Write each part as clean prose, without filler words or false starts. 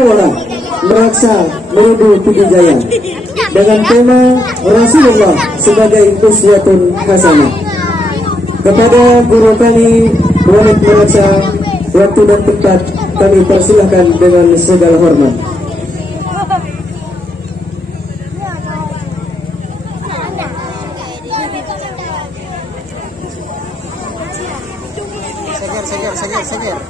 Sekolah Meraksa Menuju Pidijaya dengan tema Rasulullah sebagai uswatun hasanah. Kepada guru kami Walid Meraksa, waktu dan tempat kami persilahkan dengan segala hormat. Seger.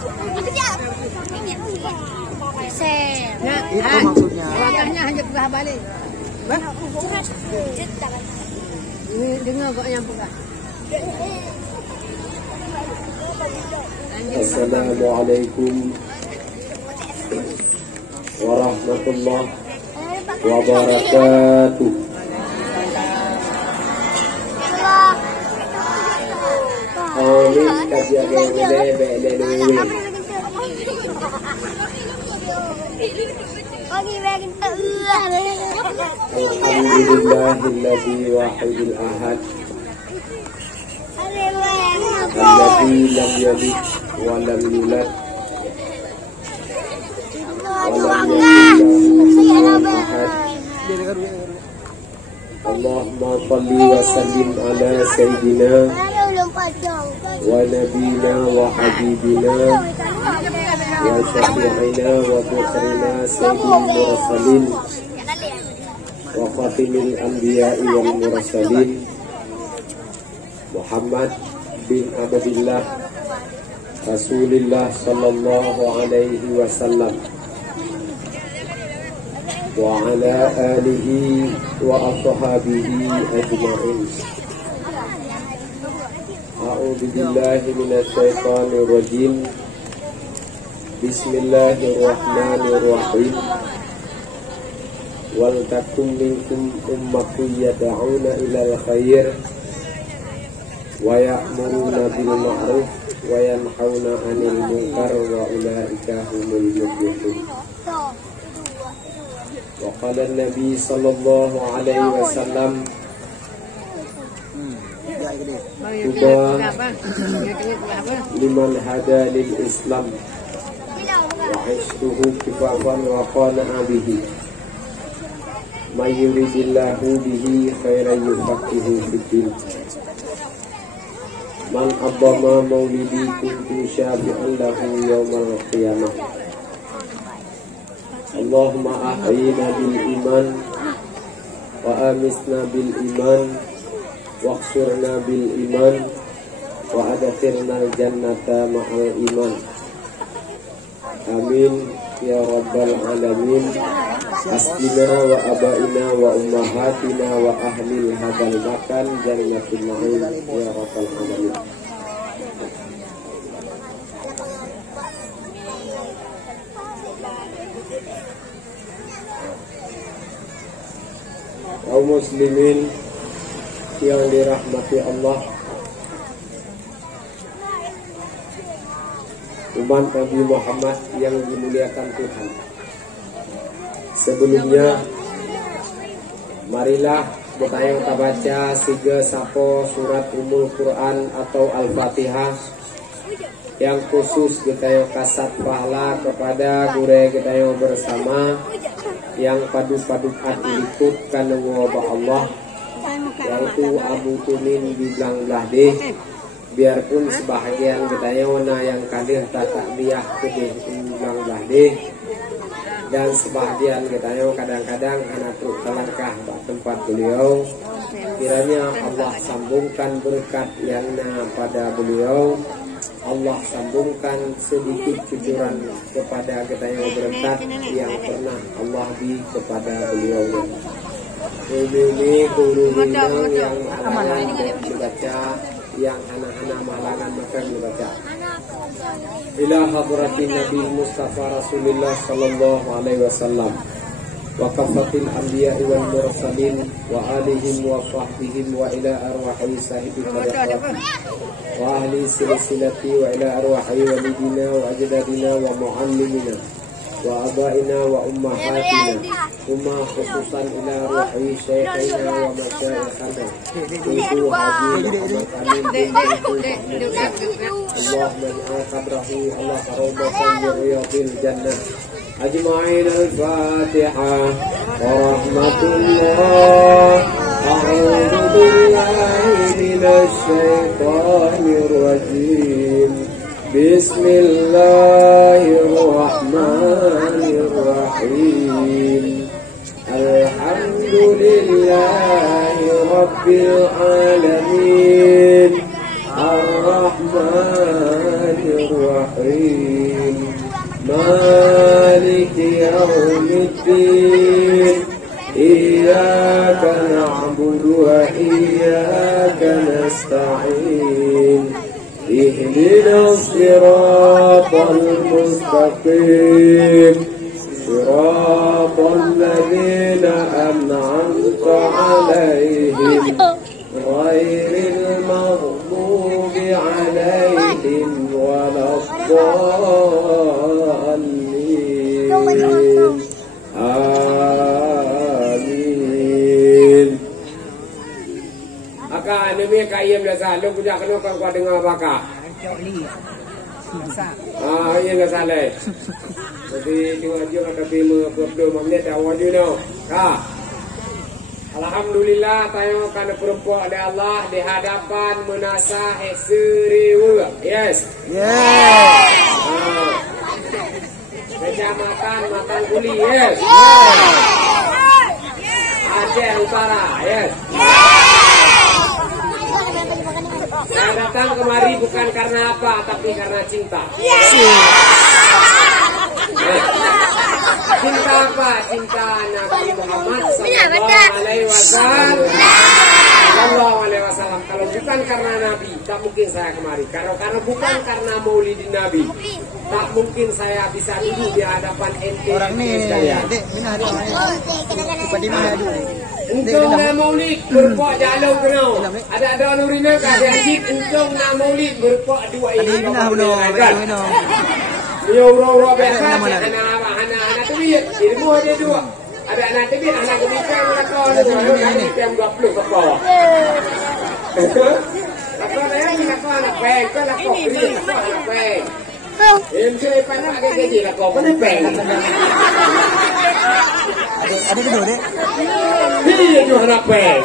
Nah, itu maksudnya. Waktunya hanya buka balik. Ini dengar kok yang buka. Assalamualaikum warahmatullahi wabarakatuh. Alhamdulillahilladzi wahidil ahad alladzi lam yalid wa lam yulad wa lam yakul lahu ahad. Allahumma shalli wa sallim ala sayyidina wa nabiyina wa habibina wa syafi'ina wa bukhirina sayyidil mursalin wa khatimil anbiya'i wal mursalin Muhammad bin Abdillah Rasulillah sallallahu alaihi wasallam wa ala alihi wa ashabihi ajma'in. A'udzu billahi minasy syaithanir rajim. Bismillahirrahmanirrahim. Wal takum minkum ummatun yad'una ilal khair wa ya'muruna bil ma'ruf wa yanhauna 'anil munkar wa ulaika humul muflihun. Wa qala an-nabi sallallahu alaihi wasallam liman hada lil Islam wa aishtuhu kifafan wa qana'a bihi may yuridillahu bihi khairan yufaqihu fiddin. Man abbama maulidi kuntu syafi'an lahu yawmal qiyamah. Allahumma ahyina bil iman wa amisna bil iman waqsurna bil iman wa adkhilna al jannata ma'al iman. Amin ya rabbal alamin. Asbina wa abaina wa ummahatina wa ahlil hadal makan jannatul ma'in ya rabbal alamin. Kaum muslimin yang dirahmati Allah, umat Nabi Muhammad yang dimuliakan Tuhan. Sebelumnya, marilah kita baca siga sapo surat Ummul Quran atau Al-Fatihah yang khusus kita kasat pahala kepada gure kita bersama yang padu-padukan ikut kana wabah Allah, yaitu Abu Tumin bilang belah deh. Biarpun sebahagian kita yang kadeh tak biah kedeh bilang belah deh, dan sebahagian kita kadang-kadang anak truk telangkah tempat beliau. Kiranya Allah sambungkan berkat yang pada beliau, Allah sambungkan sedikit cucuran kepada kita yang berkat yang pernah Allah di kepada beliau. Ini guru bintang yang dibaca, yang anak-anak malangan maka dibaca. Ila hadratin Nabi Mustafa Rasulullah sallallahu alaihi wasallam wa kafatil anbiya'i wal mursalin wa alihim wa sahbihim wa ila arwahi sahibi qadaqat wa ahli silsilati wa ila arwahi walidina wa ajdadina wa muallimina wa abaina wa ummahatina, umma khususan ila arwahi syekhina wa masyayikhana Ibu Haji Muhammad Amin bin Allahumma ja'al qabrahu Allah karomatan yuriyadil jannah أجمعين الفاتحة ورحمة الله. أعوذ بالله من الشيطان الرجيم. بسم الله الرحمن الرحيم. الحمد لله رب العالمين الرحمن الرحيم مالك يوم الدين إياك نعبد وإياك نستعين اهدنا الصراط المستقيم صراط الذين أنعمت عليهم غير المغضوب عليهم ولا الضالين آمين. Aka nemi kayem dah lu punya kena kau dengar baka. Iya nggak salah. Jadi dua jam atau 5 menit awal you Kak. Alhamdulillah tayo kana perempuan ada Allah di hadapan menasah seribu. Yes. Yes. Kecamatan Matan Kuli. Yes. Aceh Utara. Yes. Saya datang kemari bukan karena apa, tapi karena cinta. Cinta apa? Cinta Nabi Muhammad Sallallahu Alaihi Wasallam. Kalau bukan karena Nabi, tak mungkin saya kemari. Karena bukan karena Maulidin Nabi, tak mungkin saya bisa duduk di hadapan ente sekalian. Encong na maulid berpuak jalau kenau. Ada nurina kada ajib encong na maulid berpuak dua ini. Yo ro biasa anak tebit ilmu dia dua. Ada anak tebit anak kebikan lakon anak yang 20 kepala. Lakon yang lakon anak peng kan lakon dia anak peng. Saya pandang agak gaji lakon mana peng. Ada kedua dek. Iya tu anak peng.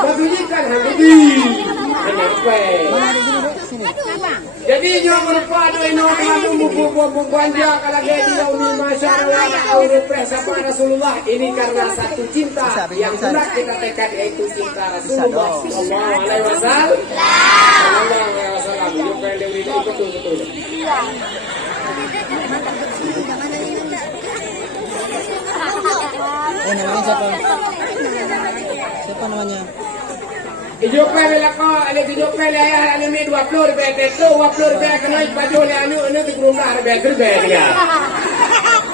Maksudnya kan habibi. Anak peng. Jadi yo berpadu ino mampu banja kalau dia tidak uni masyarakat Eropa sama Rasulullah ini karena satu cinta yang berat kita tekad yaitu cinta Rasulullah Sallallahu Alaihi Wasallam. Sallallahu Alaihi Wasallam. Yo kalau itu betul. Namanya siapa? Siapa namanya? Ijo pele la ko ale ijo pele ya ale me 20 rupiah itu 20 rupiah kena baju le anu di rumah rupiah dia.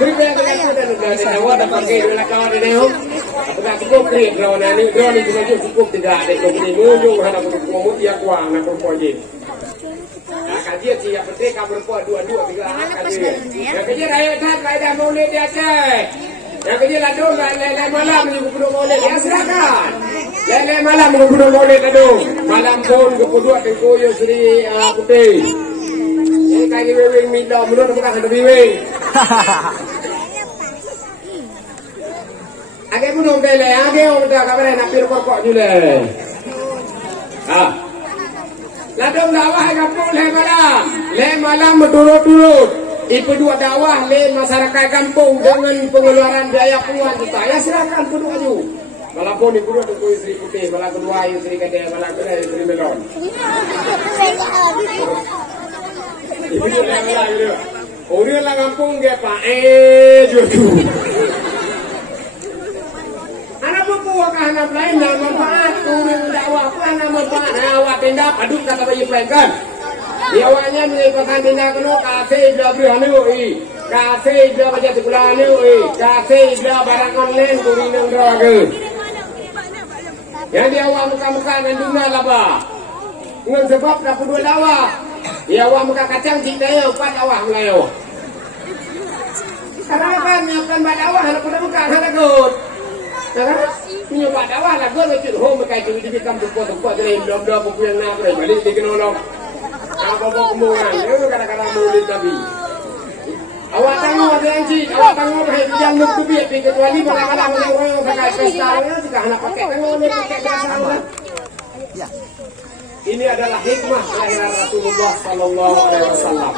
Rupiah dia sudah ada wadah pakai la kawan dia. Apakah cukup kri drone ni juga cukup tidak ada kau ini nujung hana berkumu dia kuang nak berpoji. Kajian sih yang penting kamu berpuak 2 3 kajian. Yang kerja rakyat dah mau ni dia cek. Yang kerja ladung lele malam ni kudu maulid ya silakan. Lele malam kudu maulid ladung. Malam pun kudu tengkoyo Sri Putih. Ini kaki wewing minta menurut bukan ada wewing. Agak gunung bele, agak udah kabar nak pir pokok jule. Ladung dakwah kampung le malam berturut-turut. Itu dua dakwah le masyarakat kampung dengan pengeluaran biaya puan kita. Ya silakan kudu aju. Walaupun di kudu tu Sri Putih, malah kedua Sri Kedai, malah kedua Sri Melon. Ibu dia lah gitu. Orang lah kampung dia pak jodoh. Anak buku wakah anak lain nak manfaat turun dakwah apa nak manfaat awak tindak aduk kata bayi pelengkan. Dia awaknya menyebabkan tindak kena kasih dia beri anu kasih dia baca sekolah anu kasih dia barang online kuri nang draga. Yang dia awak muka-muka nan dunia laba. Ngan sebab dah dua dakwah. Dia awak muka kacang cinta ya 4 dakwah melayu. Sekarang kan nyiapkan dakwah nak muka nak gut. Sekarang nyoba dakwah lah gut lecet home kai tu di kam tempat dari belum buku yang nak balik di kenolong. Apa kemungkinan? Itu kadang-kadang murid Nabi. Awak tengok ada yang cik, awak tengok yang nuk kubit kecuali kadang-kadang orang pakai pestanya jika anak pakai tengok ni pakai biasa lah. Ya. Ini adalah hikmah kelahiran Rasulullah Sallallahu Alaihi Wasallam.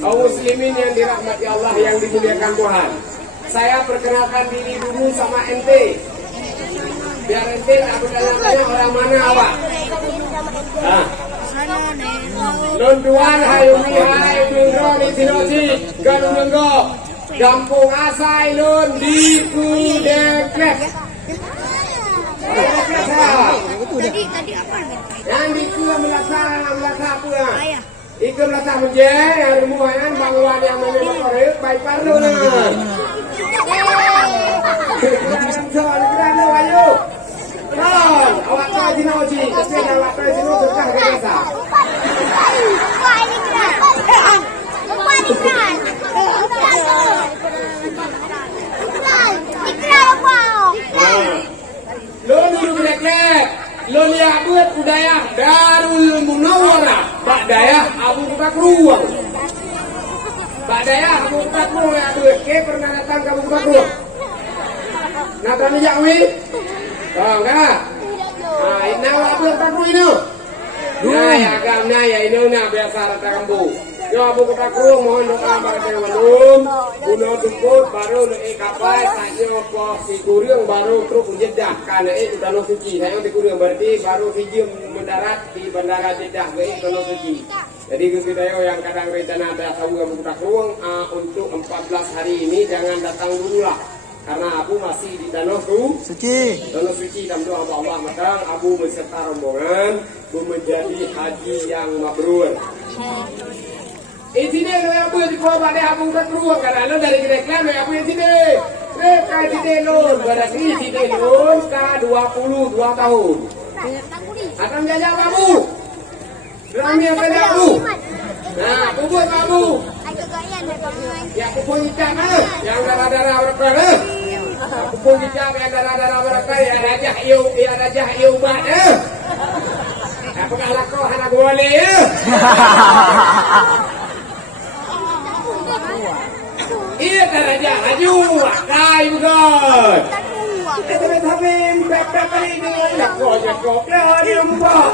Kaum muslimin yang dirahmati Allah yang dimuliakan Tuhan. Saya perkenalkan diri dulu sama ente. Biar ente tak bertanya-tanya orang mana awak. Nah. Londuan hayumi hai nungro ni sinoji ganung nunggo Gampung Asai lon di Kudeklek. Tadi apa? Yang di Kudeklek melasa apa? Iku melasa menje yang remuhan banguan yang memang korek baik parno na. Soal kerana ayo. Non, awak kau sinoji, tapi awak kau sinoji tak biasa. Lo dulu Kudeklek, lo lihat buat budaya Darul Munawwarah, budaya Abu Bakar Ruang. Budaya Abu Bakar Ruang ya buat. Ke pernah datang ke Abu Bakar Ruang? Nata ni Jawi? Tahu kan? Ah, ini Abu Bakar Ruang ini. Nah, ya agama ya ini na biasa rata kambu. Yo Abu Bakar Ruang mohon doa pada teman-teman. Kuno jemput baru naik kapal tanya pos si Kuriang baru truk Jeddah kan Tanah Suci. Saya di Kuriang berarti baru hiji mendarat di Bandara Jeddah ke Tanah Suci. Jadi kita yang kadang rencana ada tahu Abu Bakar Ruang untuk 14 hari ini jangan datang dulu lah. Karena Abu masih di Tanah Suci. Tanah Suci dalam doa Allah maka Abu beserta rombongan menjadi haji yang mabrur. Ini yang Abu di bawah pada Abu Bakar Ruang karena dari Kudeklek Abu yang sini. Mereka sini lon berarti sini lon ke 22 tahun. Akan jajah Abu. Berani akan Abu. Nah, kubur Abu. Ya kubur hijab yang darah-darah berkara. Kubur hijab yang darah-darah berkara ya rajah iu mat. Apakah lakau anak boleh ya? Iya raja haju kai bukan. Kita bertahun berapa ini lakau dia mumpah.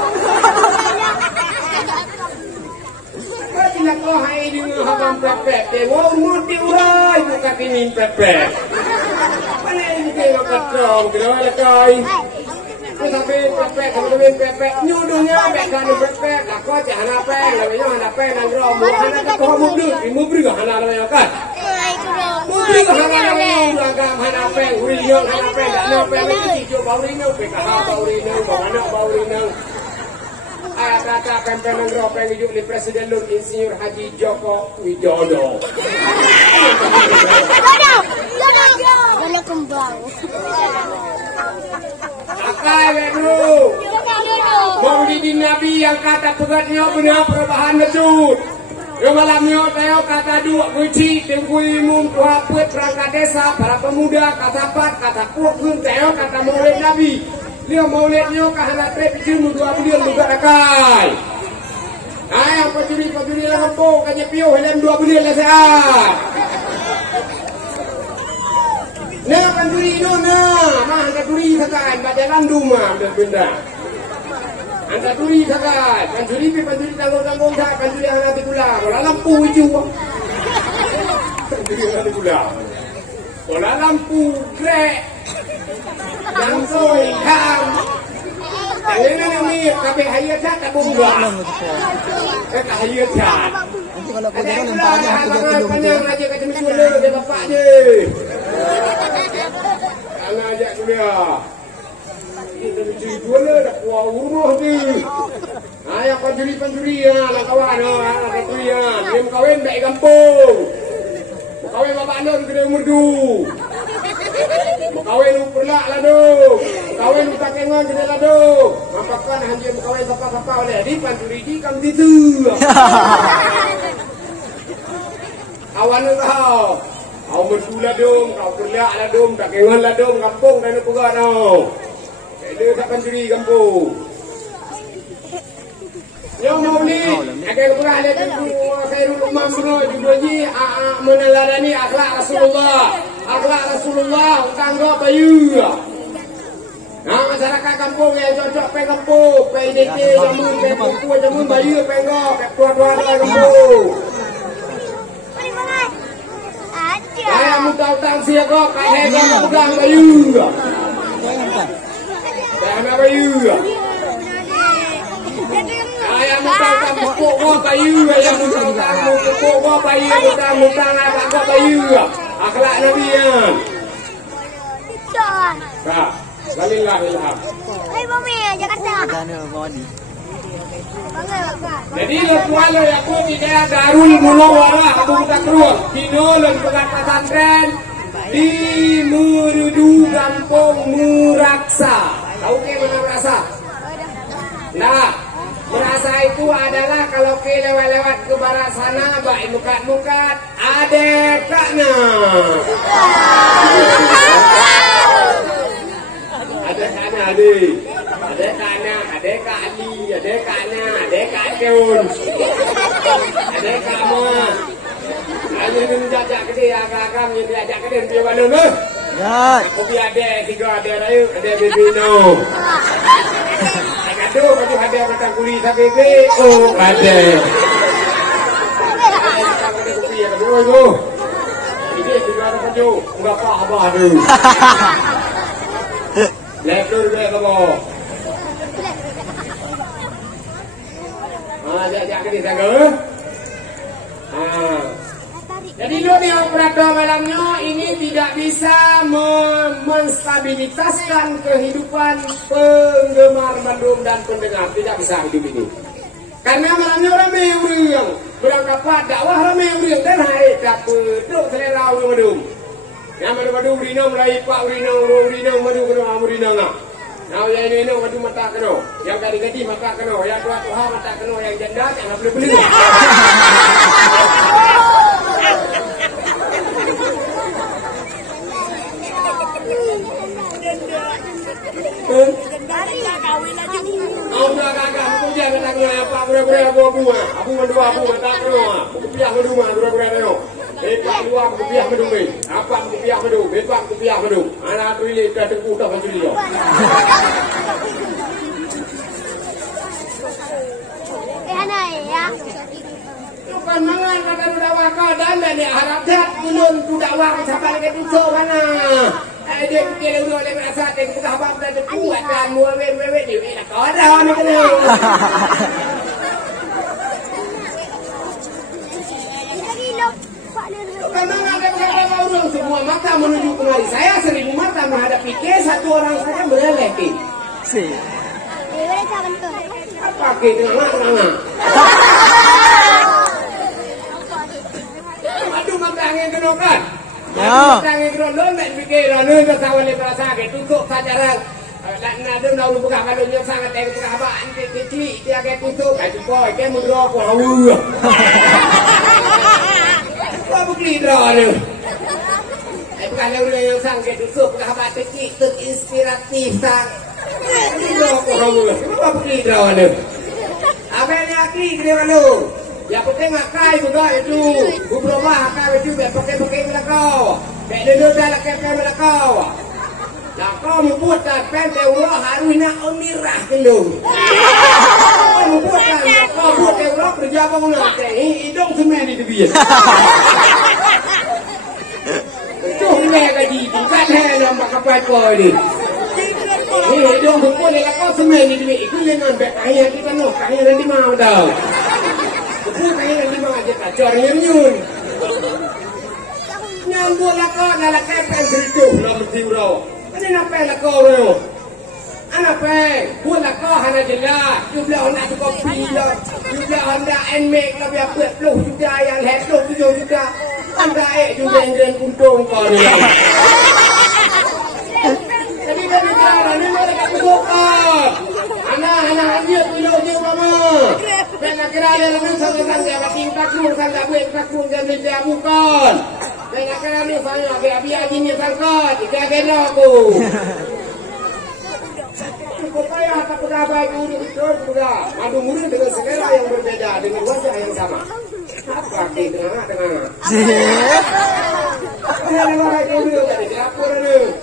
Tidak kau hai dengan habang pepek, dewa mati urai bukan pimin pepek. Mana ini kau kacau kira lekai. Tapi pepek kalau pepek nyudunya pekan pepek, aku jangan apa, namanya apa yang romo, anak kau mubri hana namanya kan. Mubri hana namanya agam hana apa, uriyon hana apa, dan apa yang itu baurino, PKH baurino, anak baurino. Kata pempenan ropa yang hidup di Presiden Lun Insinyur Haji Joko Widodo. Jodoh kembang. Akai dulu. Maulidin Nabi yang kata pegatnya benar perubahan betul. Yang malamnya tayo kata dua kunci tengkui umum kuapet perangkat desa para pemuda kata pat kata puakun tayo kata Maulid Nabi. Dia maulidnya kahana trep cium dua bulan juga rakai. Ayah pacuri lah kampung kanya piu helan 2 bulan lah sehat. Nah panduri no mah anda duri sakai bajalan duma benda. Anda duri sakai panduri tanggung dah panduri hana di gula bola lampu hijau. Panduri hana di gula. Bola lampu grek. Yang soy ham. Jangan ni tapi hayat tak bunga. Tak hayat tak. Nanti kalau kau jangan nampaknya aku jadi panjang aja kat Mesir dia bapak je. Anak ajak dia. Kita mesti jual dah kuah rumah ni. Ayah panjuri ya, nak kawan anak panjuri ya. Dia kawin baik kampung. Kawin bapak andon kena umur du. Kawin upurlak lah do. Kawin utakengan kena lah do. Mampakan hanya kawin sapa-sapa oleh di panjuri di kam situ. Awan kau. Kau bersula dong, kau upurlak lah dong, utakengan lah dong, kampung dan pura no. Dia tak panjuri kampung. Yang mau ni, agak kurang ada tu. Saya Khairul Umam judulnya meneladani akhlak Rasulullah. Akhlak Rasulullah tangga bayu. Nah, masyarakat kampung yang cocok pengampung, PDT jamun, pengampung jamun bayu penggok, tua-tua kampung. Saya muka utang siaga, kaya kaya utang bayu. Saya bayu. Saya muka utang pokok bayu, saya muka utang pokok bayu, utang apa bayu. Akhlak Nabi ya. Nah, walillah ilham. Hai Mami, Jakarta. Jadi kalau aku tidak Darul Munawwarah Abu Takrur Kinolen pegat pesantren di Murudu Kampung Muraksa. Tahu ke mana Muraksa? Nah, Muraksa itu adalah kalau ke lewat-lewat ke barat sana, baik mukat-mukat, adekaknya. Adekaknya adik. Adekaknya, adekak Ali, adekaknya, adekak Keun, adekak Mua. Hanya ini menjajak ke dia, agak-agak menjajak ke dia, dia mana mah? Ya. Kopi ada, 3 ada rayu, ada bebino. Aduh, kau ada batang kuli sampai ke, oh ada. Ada kopi yang kedua itu. Ini juga ada kaju, enggak apa-apa tu. Lepas tu kamu. Ajak ke dia ke? Jadi dunia operator malamnya ini tidak bisa menstabilitaskan kehidupan penggemar Bandung dan pendengar, tidak bisa hidup ini. Karena malamnya ramai orang berangkat dakwah ramai orang dan hari dapat duk selera orang Bandung. Yang madu urino mulai pak urino madu urino. Nah, yang ini madu mata kena, yang gadi mata kena, yang tua mata kena, yang janda jangan beli. Udah kagak, aku jangan tanya apa, pura-pura abu mata kena, aku piah madu pura-pura kena. Bepak dua aku piah madu me, apa aku piah madu, bepak aku piah madu. Anak tu ini dah tengku dah macam ni. Anak ya. Bukan mangan kata tu dakwah kau dan ni harap dah belum tu dakwah sampai lagi tu mana. Dia kira udah oleh rasa dia kita habaq dah kuat dan muawe ni nak kau dah ni kena. Memang ada beberapa orang semua mata menuju kemari. Saya 1000 mata menghadapi ke satu orang saja bereleh ke. Apa ke tengah-tengah? Aduh mata angin kena kan? Mata angin kena lo nak fikir anu kesawan le perasa ke tutup sajaran. Nak ada dah buka kalau yang sangat tengok buka apa antik kecil dia ke tutup. Itu boy ke mudra ko hawu. Kau beli draw ni. Bukan orang yang sangat tutup buka apa kecil terinspiratif sang. Mudra ko hawu. Kau beli draw ni. Apa yang akli dia malu. Ya penting akai juga itu. Berubah akai itu biar pakai melakau. Biar dah lakai melakau. Lah kau membuat pen Allah harus nak umirah kelung. Kau membuat kau buat Allah kerja apa guna? Hidung semua ni dia. Itu ni gaji, bukan nampak kapal kau ni. Ni hidung semua ni kau semua ni dia. Itu dengan kaya kita nak kaya nanti mau dah. Bukan kaya nanti mau aja kacau nyun. Nyambut lah kau nak lakai pen seritu lah mesti urau. Ini apa yang kau reo? Anak apa? Buat kau hana jelas. Jumlah nak kopi lah. Jumlah anda enmek lah biar buat peluh juga yang head peluh tujuh juga. Anda juga yang untung kau ni. Jadi dari cara ni mereka buka. Anak dia peluh dia mama. Karena kira dia lebih sama dia tingkat nur sangat buat takun dan dia bukan. Saya kira ni saya biar gini sangkat, kita kena aku. Supaya tak berapa guru itu sudah madu murid dengan selera yang berbeda dengan wajah yang sama. Apa Kalau orang itu jadi siapa orang?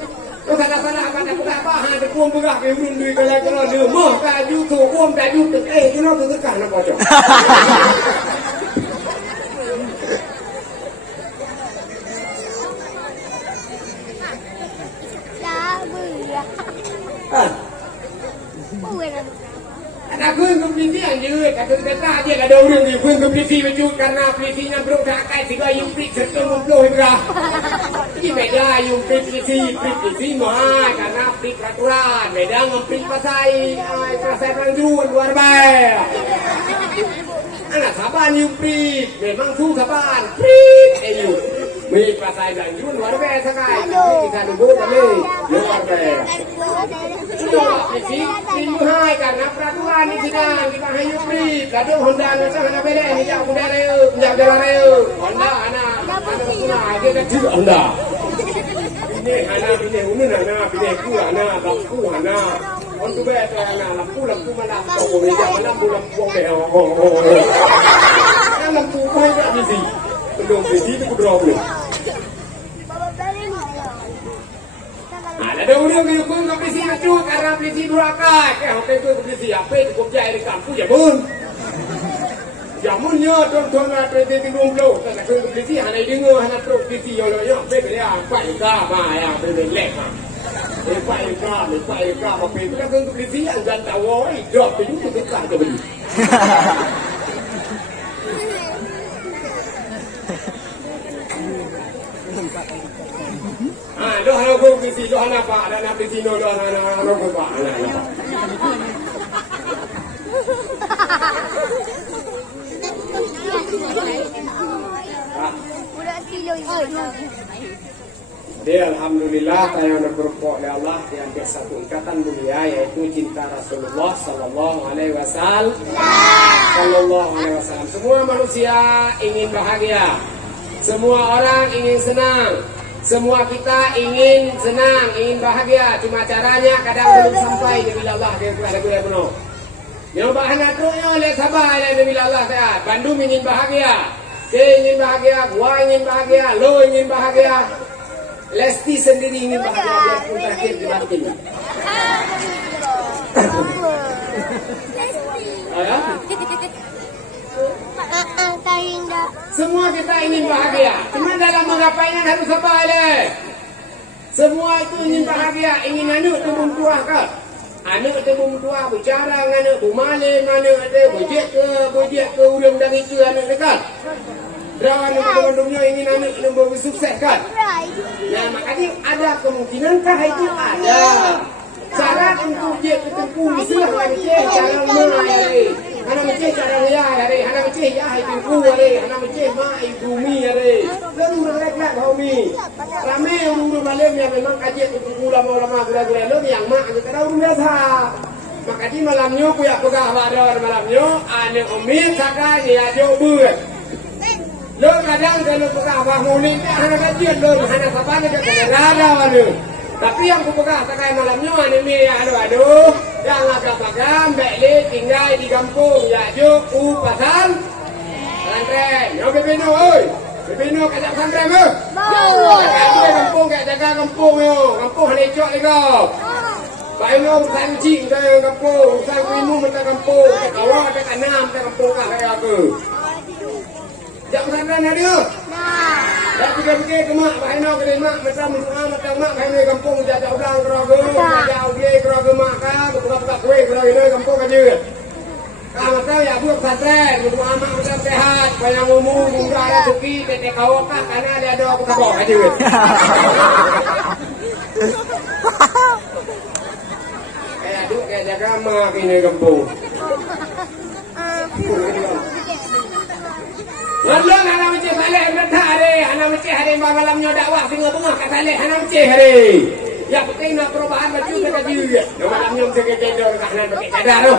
Kau sana akan aku tak faham terkuam berah berun duit kalau dia mah kaju tu kuam kaju tu you know tu tekan apa cok. Anak gue kompetisi anjir, kata aja ada orang ni gue kompetisi wujud karena kompetisinya bro tak kai tiga yang prik serta ngumpul berah. Ini beda yang kompetisi mah karena prik peraturan, beda ngemprik pasai penjual luar biasa. Anak saban yang prik, memang tu saban prik ayu. Prik pasai penjual luar biasa kai, kita dulu kami luar biasa. Hai karena peraturan di sidang kita hanya beri kado Honda nanti hanya beli ni jauh kuda reu jauh jalan reu Honda anak dia kecil Honda ini anak ini anak ku anak bangku anak untuk betul anak lampu mana tahu ni jauh lampu bel lampu kau tak bisi belum bisi tu drop ni. Ada orang yang pun kompetisi macam karena kompetisi durakan. Hotel tu kompetisi apa itu kerja di kampus ya pun. Jamunnya tuan-tuan kompetisi rumput. Tapi kompetisi hanya dengar hanya kompetisi yang apa dia paika mah yang berlek mah. Paika apa itu kan kompetisi yang jangan tahu drop itu tukar tu beli. Doh hana go bisi doh hana pak dan nabi sino doh hana go pak. Alhamdulillah saya bersyukur oleh Allah yang ada satu ikatan mulia yaitu cinta Rasulullah sallallahu alaihi wasallam. Semua manusia ingin bahagia. Semua orang ingin senang. Semua kita ingin senang, ingin bahagia. Cuma caranya kadang belum sampai di bila Allah dia ada gula penuh. Yang bahan atuknya oleh sabar oleh bila Allah sehat. Bandung ingin bahagia, saya ingin bahagia, gua ingin bahagia, lo ingin bahagia, Lesti sendiri ingin bahagia. Dia pun terakhir di batin. Semua kita ingin bahagia. Cuma dalam menggapainya harus apa le? Semua itu ingin bahagia, ingin anak tebum tua ke? Anak tebum tua bicara dengan anak, bumalin anak ada, bujik ke ulang dari itu anak dekat. Berawan dengan ingin anak lebih sukses kan? Nah makanya ada kemungkinankah itu ada. Syarat untuk dia ketempuh istilah macam cara mengairi. Hana macam cara ya hari, hana macam ya itu hari, hana macam mai bumi hari. Lalu mereka homi. Ramai urut malam yang memang kajian untuk ulama-ulama gula-gula lo yang mak kita urut biasa. Maka di malamnya ku ya pegah wadar malamnya ane umi kakak ya jauh buat. Lo kadang kalau pegah bangunin hana kajian lo hana kapan ke kendaraan waduh. Tapi yang ku pegang sekarang malamnya anime ya aduh yang agak-agak beli tinggal di kampung ya ku pasal pesantren yang bebeno oi bebeno kat pesantren ke kampung kat jaga kampung yo kampung halecok lego baik yo sanci ke kampung sang ilmu mentang kampung kat awak kat enam kat kampung kah saya ke jak pesantren ada dah pikir-pikir ke mak, bahaya nak ke mak, macam mak, bahaya kampung jauh ulang keroga, jauh dia keroga mak kan, buka-buka kue keroga kampung aja. Kalau macam ya buat pesantren, buat amak macam sehat, banyak umur, murah rezeki, tetek kau kah, karena dia ada aku kabok aja. Kayak duk kayak jaga mak ini kampung. Wallah anak macam saleh berdah hari, anak macam hari malamnya dakwah singa bunga kat saleh anak macam hari. Ya penting nak perubahan baju kita juga. Malamnya mesti kita tidur kanan pakai cadar tu.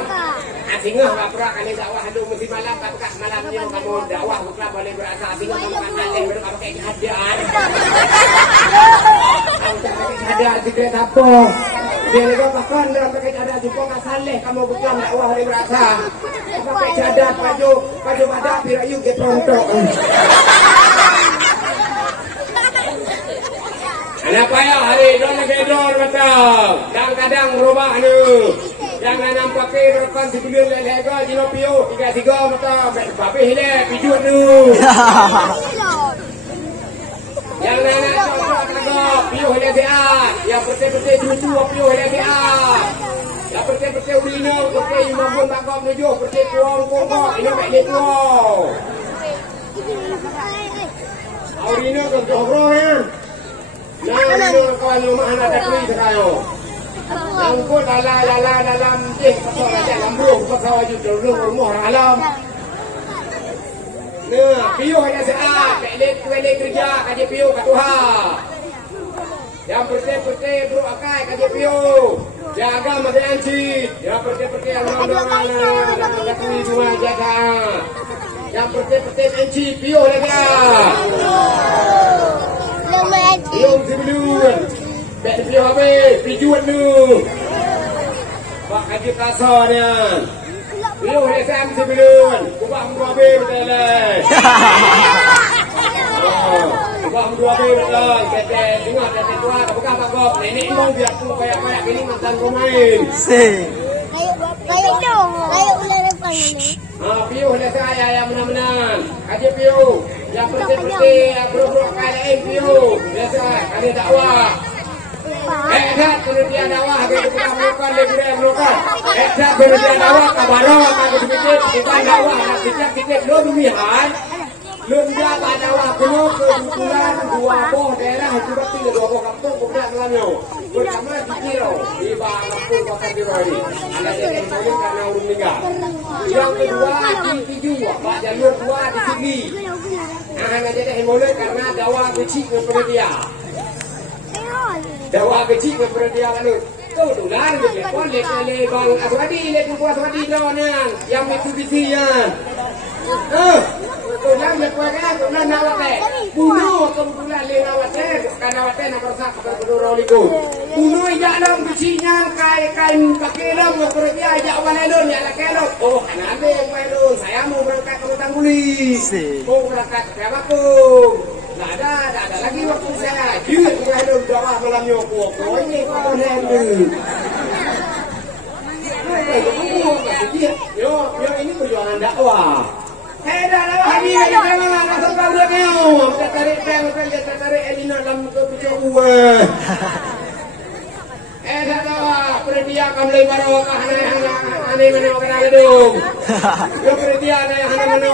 Singa enggak pernah kali dakwah dulu mesti malam tak kat malamnya kamu dakwah bukan boleh berasa singa kamu kat saleh baru pakai cadar. Kamu tak pakai cadar sikit apa? Dia lega pakai dah pakai cadar jumpa kat saleh kamu bukan dakwah boleh berasa. Pakai cadar baju badak pirayu ke prontok. Kenapa ya hari don betul. Kadang-kadang berubah ni. Jangan nampakkan rekan sebelum lega jinopio 3 betul. Babe hilang pijut tu. Yang nak cocok agak pio hilang dia. Yang betul-betul dua pio hilang dia. Yang betul-betul urino betul imam pun bagam menuju betul puang kongkok ini mek dia puang. Urino tu jobro ya. Nah, urino kau rumah anak tak ni sekarang. Lampu dalam pasal aja lampu pasal wajib dorong rumah orang alam. Nah, pio ada saat balik kerja kaji pio kat Tuhan. Yang percaya bro akai kaji pio. Jaga mati anci. Yang percaya orang dah kini semua jaga. Yang percaya anci pio lagi. Belum sebelum. Bek pio habis, pijuan tu. Pak kaji kasarnya. Pio lesam sebelum. Kubah murabe betul lah. Kubah murabe betul. Kata dengar kata tua, bukan bagok. Nenek mau biar tu kayak gini mantan kau main. Kayak ular apa ini? Pio lesam ayah menang-menang. Kaji pio. Yang putih-putih, yang bro-bro kaya pio. Lesam ada dakwah. Dah kemudian dakwah kita melakukan lebih melakukan. Dah kemudian dakwah kabarong kita bikin kita dakwah kita belum mihan. Belum jaga dakwah penuh kebetulan 2 daerah juga 2 kampung kemudian melanyo. Pertama di Kiro di kampung Kota Kiro ini. Ada yang boleh karena urung meninggal. Yang kedua di Tijua, Pak jalur 2 di sini. Nah, ada yang boleh karena dakwah kecil kepada dia. Dakwah kecil kepada dia lalu. Kau dulan dia pun le bang Aswadi le tu Aswadi donan yang Mitsubishi-nya. Kau yang le kuat kau nak awak bunuh kebetulan le awak kan awak nak rosak kepada roliku. Bunuh jak dalam kecilnya kain pakai dalam kerja jak walelon ya lah kelok. Oh, nanti walelon saya mau berangkat ke Tangguli. Mau berangkat ke Bakung. Tak ada lagi waktu saya. Dia hidup dakwah malam nyokok. Ini kau hendu. Yo ini perjuangan dakwah. Dah dakwah ni jangan rasa kau dah kau. Kita tarik elina dalam kepicau uang. Dah dakwah perdia kamu lagi baru kah aneh mana kena gedung. Yo perdia aneh mana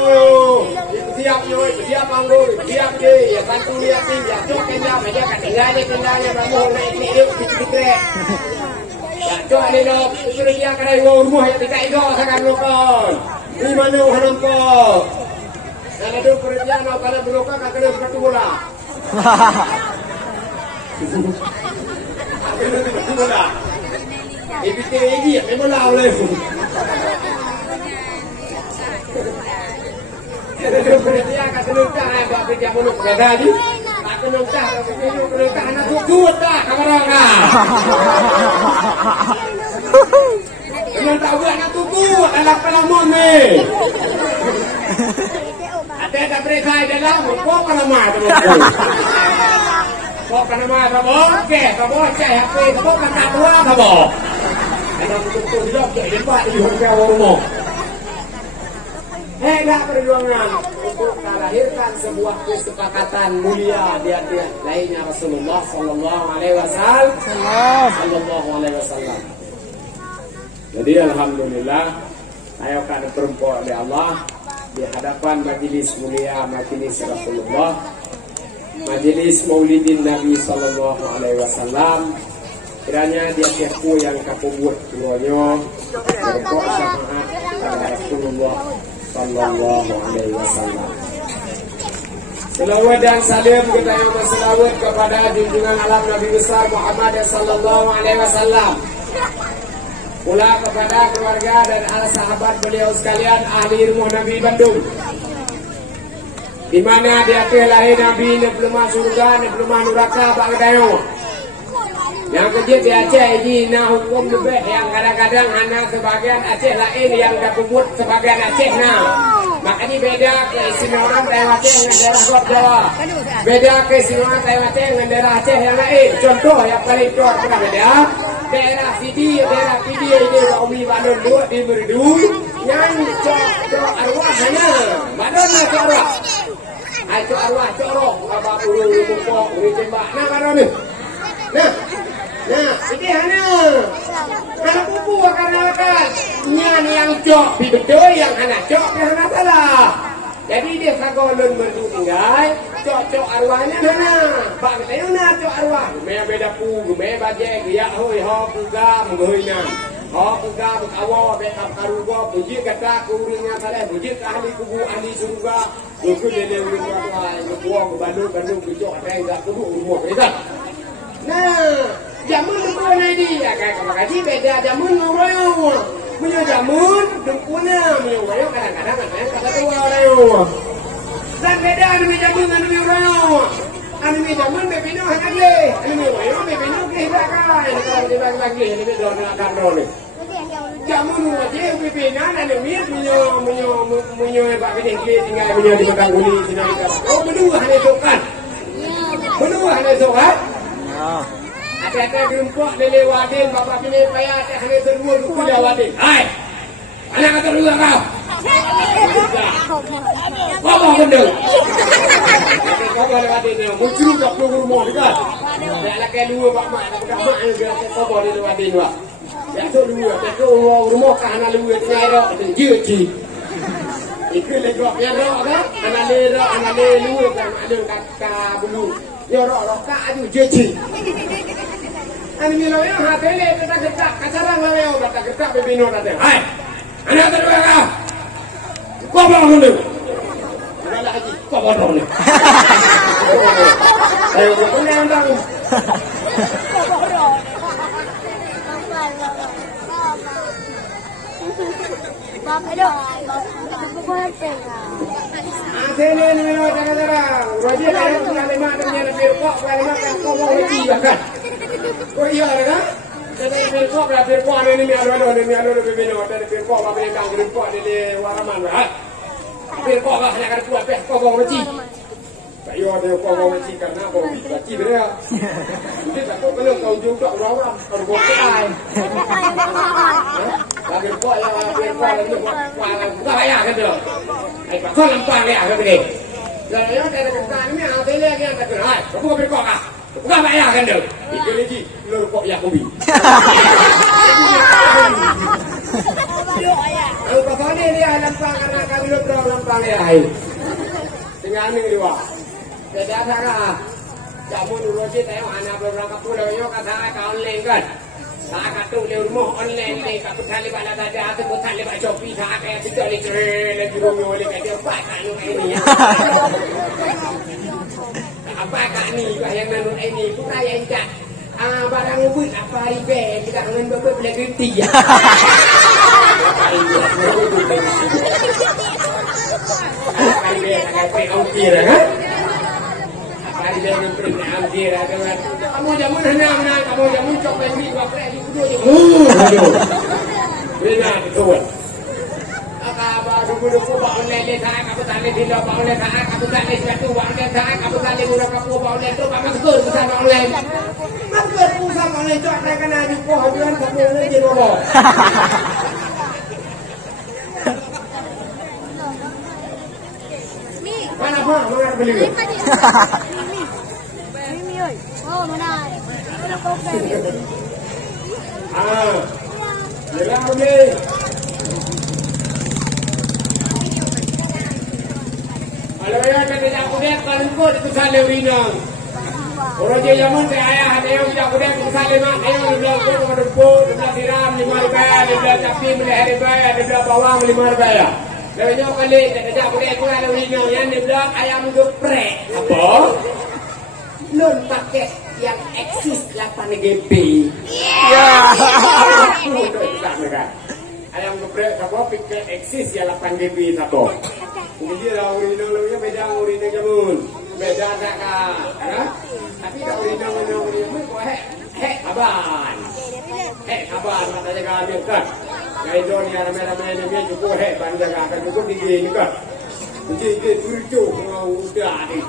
siap nyoi, siap anggur, siap deh, ya bantu lihat ni, ya cok kendang, aja kat kendangnya bangun naik ni dia pikir. Ya cok ni dok, suruh dia kena rumah yang tidak ego sangat lokal. Di mana orang kau? Dan ada kerja nak kalau berloka kat kena sepatu bola. Kena sepatu bola. Pikir lagi, memang lah oleh. Dia kata nukah buat kerja mulut kerja ni. Kata nukah anak tukut dah kamarang dah. Kena tak buat anak tukut anak pelamon ni. Ada tak mereka dalam kok kena mah tu. Kok kena mah kamu? Okey, kamu cek HP, kamu kena tua kamu. Anak tukut dia jadi buat di hotel rumah. Hebat perjuangan untuk melahirkan sebuah kesepakatan mulia di hati lainnya Rasulullah Sallallahu Alaihi Wasallam. Jadi alhamdulillah, saya akan perempuan oleh Allah di hadapan majelis mulia majelis Rasulullah, majelis Maulidin Nabi Sallallahu Alaihi Wasallam. Kiranya dia tiapku yang kapubur tuanya berdoa syafaat kepada Rasulullah Sallallahu Alaihi Wasallam. Selawat dan salam kita yang berselawat kepada junjungan alam Nabi besar Muhammad Sallallahu Alaihi Wasallam. Pula kepada keluarga dan ala sahabat beliau sekalian ahli rumah Nabi Bandung. Di mana dia lahir Nabi nebelumah surga nebelumah neraka bangdayo. Yang kecil di Aceh ini nah hukum lebih yang kadang-kadang hanya sebagian Aceh lain yang dah pemut sebagian Aceh nah. Makanya beda keistimewaan daerah Aceh dengan daerah Luar Jawa. Beda keistimewaan daerah Aceh dengan daerah Aceh yang lain. Contoh yang paling kuat pernah beda. Daerah Pidi ini Umi Badon dua di Merdu yang cok arwah hanya Badon lah cok arwah. Ayo arwah cok roh apa ulu muka ulu tembak. Nah Badon ni. Nah ini hanya kalau pupu akan alakan nyan yang cok di betul yang anak cok yang anak salah. Jadi dia kagolon merdu tinggal cok arwahnya mana pak kita nak cok arwah me beda pu me baje ya hoi ho puga menghoina ho puga awo beta karugo puji kata kuringnya saleh puji ahli kubu ahli surga kudu lele urang tua kubu Bandung cok ada enggak kudu umur beda. Nah jamun mana dia kayak makasih beda jamun ngoyo punya jamun dengkuna punya ngoyo kadang-kadang kata tua orang dan beda anu jamun anu ngoyo anu jamun bebino hanya ge anu ngoyo bebino ge hidakan kalau dibagi-bagi ini belum akan role jamun aja bebina anu mir munyo pak gede tinggal munyo di Mekang Uli sini oh berdua hanya sokan berdua hanya sokan ada gempok lele wadin bapak pilih payah teh hanya terus kuda wadin hai anak kata dua kau bawa gendeng kau boleh wadin ni muncul tak perlu rumah dekat dah lah kayak dua pak mak nak mak juga kau boleh wadin wak ya tu dua tu rumah kah anak dua tengah rak tinggi ikut lagi ya rak kan anak le dua kan ada kakak bulu ya rak kak aju jeji anu miloyo hatele kita getak kacarang leo kata getak bebino tadi hai anak kedua kau bangun dulu ada haji kau bodoh ni ayo punya undang Bapak dong, bukan pernah. Sini ni milo cara-cara. Wajib ada kalimat dengan berkok kalimat yang kau mau bahkan. Kau iya kan? Jadi berkok dah berkok ni mialo bebino dari berkok apa yang kang berkok ni waraman bah. Berkok bah hanya kan kuat peh kau mau mesti. Kayu ada kau mau mesti karena kau mesti berea. Jadi tak kau kalau kau jumpa orang orang berkok lagi kok yang lagi buka bayar kan tu. Ai kau lampang ya kan begini. Jadi yang dari bukan ni ada lagi yang tak kenal. Kau berkok ah. Buka bayar kan tu. Itu lagi lor kok Yakobi. Kalau kau ni dia lampang karena kau belum lampang ya. Tinggal ni dua. Jadi apa? Jamu dulu je tengok anak beberapa pulau yo kata kau online kan. Saya kata dia rumah online ni kat Putan Lebat lah saja atau Putan Lebat Shopee saya kayak tidak leceh lagi rumah oleh kata apa kat ni apa kat ni yang nanu ini putra yang jak barang ubud apa ibe kita dengan beberapa boleh ganti ya ibe agak ongkir kan hari dengan perintah amdir dengan kamu jamun henang kamu jamun cok bagi bapak di kudu je benar betul apa duku ba online ni tak kamu tak ni tidak ba online tak kamu tak ni satu ba online tak kamu tak ni murah kamu ba online tu ba masuk pesan online masuk pesan online cok tak kena jumpa hadiran kamu ni je robo mana beli Oh, mana? Jelang ni. Kalau yang kita nak kudet, kalau kau itu salah winang. Orang je zaman saya ayah ada yang tidak kudet itu salah mak. Ayah lebih kau berdeput, lebih tiram RM5, lebih capi RM5, lebih bawang RM5. Kalau jauh kali tidak kudet itu salah winang. Yang lebih ayam geprek. Apa? Lon paket yang eksis 8 GB. Ya. Ayam geprek apa paket eksis ya 8 GB satu. Jadi dah urinnya beda urinnya jamun. Beda tak kan? Tapi dah urinnya kau aban. Aban mata jaga ambil kan. Jadi ni ramai-ramai ni cukup ban jaga akan cukup tinggi ni kan. Jadi turjo mau udah ni.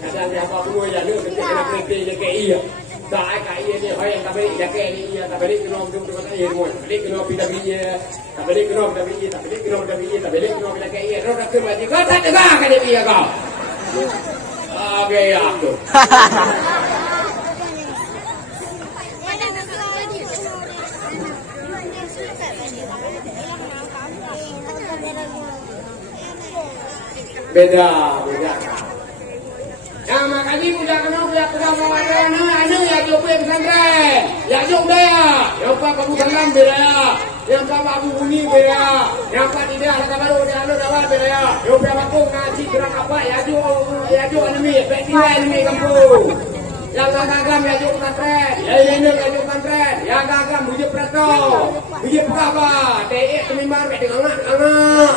Kadang dia apa semua ya lu kerja kena kereta je ke iya. Tak ai iya ni hai yang tak balik dia ke ni iya tak balik kena untuk kata iya semua. Tak balik kena pindah iya. Tak balik kena pindah iya, tak balik kena pindah iya, tak balik kena pindah ke iya. Ro tak kena lagi. Kau tak dengar kan dia iya kau. Okey aku. Beda. Yang makanya udah kenal pihak pertama anu ya jauh pesantren, ya jauh dia, yang pak kamu salam beda ya, yang pak abu bunyi beda ya, yang pak tidak ada baru dia ada dapat beda ya, yang pak aku ngaji gerak apa ya jauh anemi, betina anemi kampung, yang gagam ya jauh pesantren, ya ini ya jauh pesantren, yang gagam bujuk prato, bujuk apa, teh kemimbar dengan anak.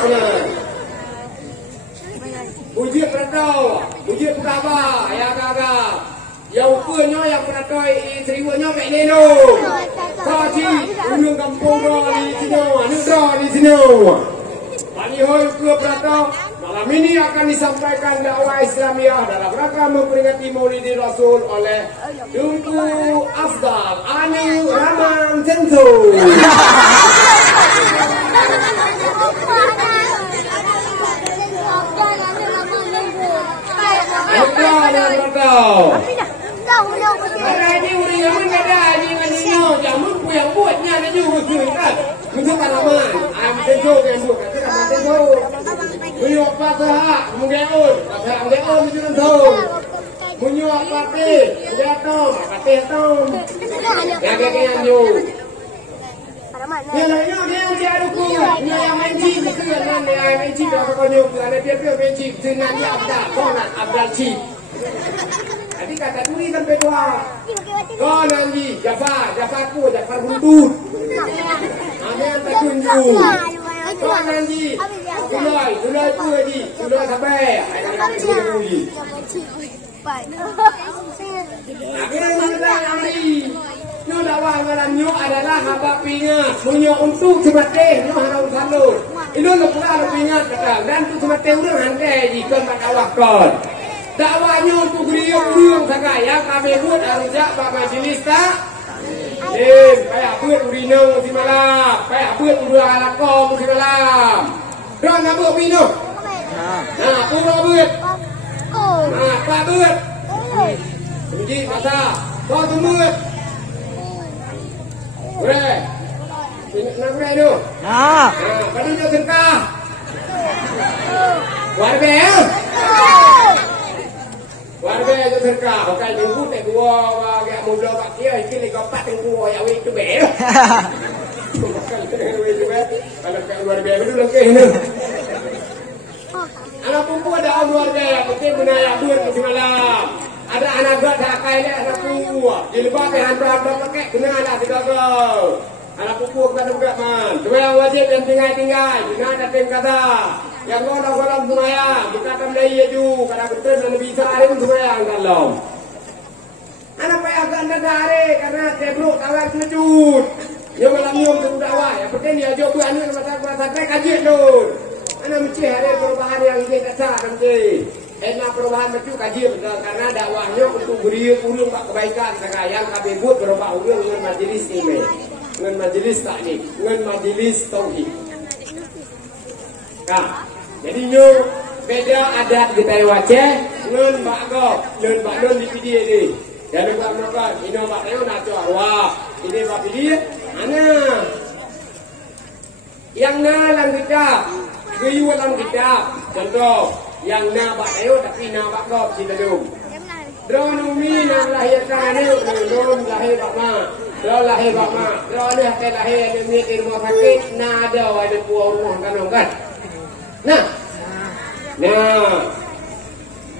Uji perato, uji peraba, ya gagal. Yang punya yang perato, seribunya mek neno. Kaji, gunung kampung di sini, anu di sini. Panihoi ke perato, malam ini akan disampaikan dakwah Islamiah dalam rangka memperingati Maulidin Rasul oleh Tunku Afdal Anu Raman Tentu. Ada ini urian ada ini menino jamun yang buatnya ada juga kan. Untuk pengalaman, am tentu yang buat kita am tentu. Munyo patah, mungeun, patah mungeun itu tentu. Munyo patih, jatuh, patih tom. Ya yang yo. Yang dia aku, yang menci itu yang menci kalau kau nyok, ada dia menci, dengan dia abdal, kau nak abdal cip. Jadi kata duri kan berdua. Kau nanti Jafar buntut. Ada yang tertunjuk. Kau nanti Sulai tu lagi, Sulai sampai. Ada yang duri. Akhirnya mana amri. Nyo dakwah ngaranyo adalah haba pingat. Munyo untuk sebateh nyo harau salur. Itu lepura harau pingat kata. Dan tu sebateh urang handai jika tak dakwah kon. Dakwahnya untuk riung-riung sagaya kami buat arujak pak majelis tak. Kayak buat urinong si malam, kayak buat urang alakong si malam. Ron nak buat minum. Nah, pura buat. Nah, pak buat. Semuji kata, kau semut. Boleh. Nak boleh tu. Nah, padunya serkah. Warga ya. Warga itu serkah, bukan jumpu tak gua, agak muda pak kia, ini kopat yang gua yang itu bel. Kalau kat luar biasa dulu lagi ni. Anak pumpu ada orang luar biasa, penting menaya buat ke semalam. Ada anak gak tak kaya anak pumpu. Jilbab yang hantar pakai kena anak tidak kau. Anak pumpu kita juga man. Cuma yang wajib yang tinggal, jangan ada tim kata. Yang orang semayang, kita akan melayu ju. Kadang betul dan lebih bisa hari pun semayang kalau. Anak payah agak anda dari karena tebruk kawan kejut. Dia malam nyom tu dakwah. Yang penting dia jauh buat anak masa kajian tu. Anak mesti ada perubahan yang dia kata nanti. Enak perubahan mesti kajian betul karena dakwahnya untuk beri ulung kebaikan sekarang kami buat berubah ulung dengan majelis ini, dengan majelis taklim, dengan majelis tauhid. Nah, jadi nyo beda adat kita wajah ngen bakok, ngen baknon di video ini. Jangan lupa makan. Ini baknya nak tu arwah. Ini bak video. Ana yang nalang kitab, geyu dalam kitab. Contoh, yang na bakyo tapi na bakok kita dum. Drone umi na lahir kana drone lahir bakma. Drone lahir bakma. Drone lahir di rumah sakit na ada puang rumah kan. Nah,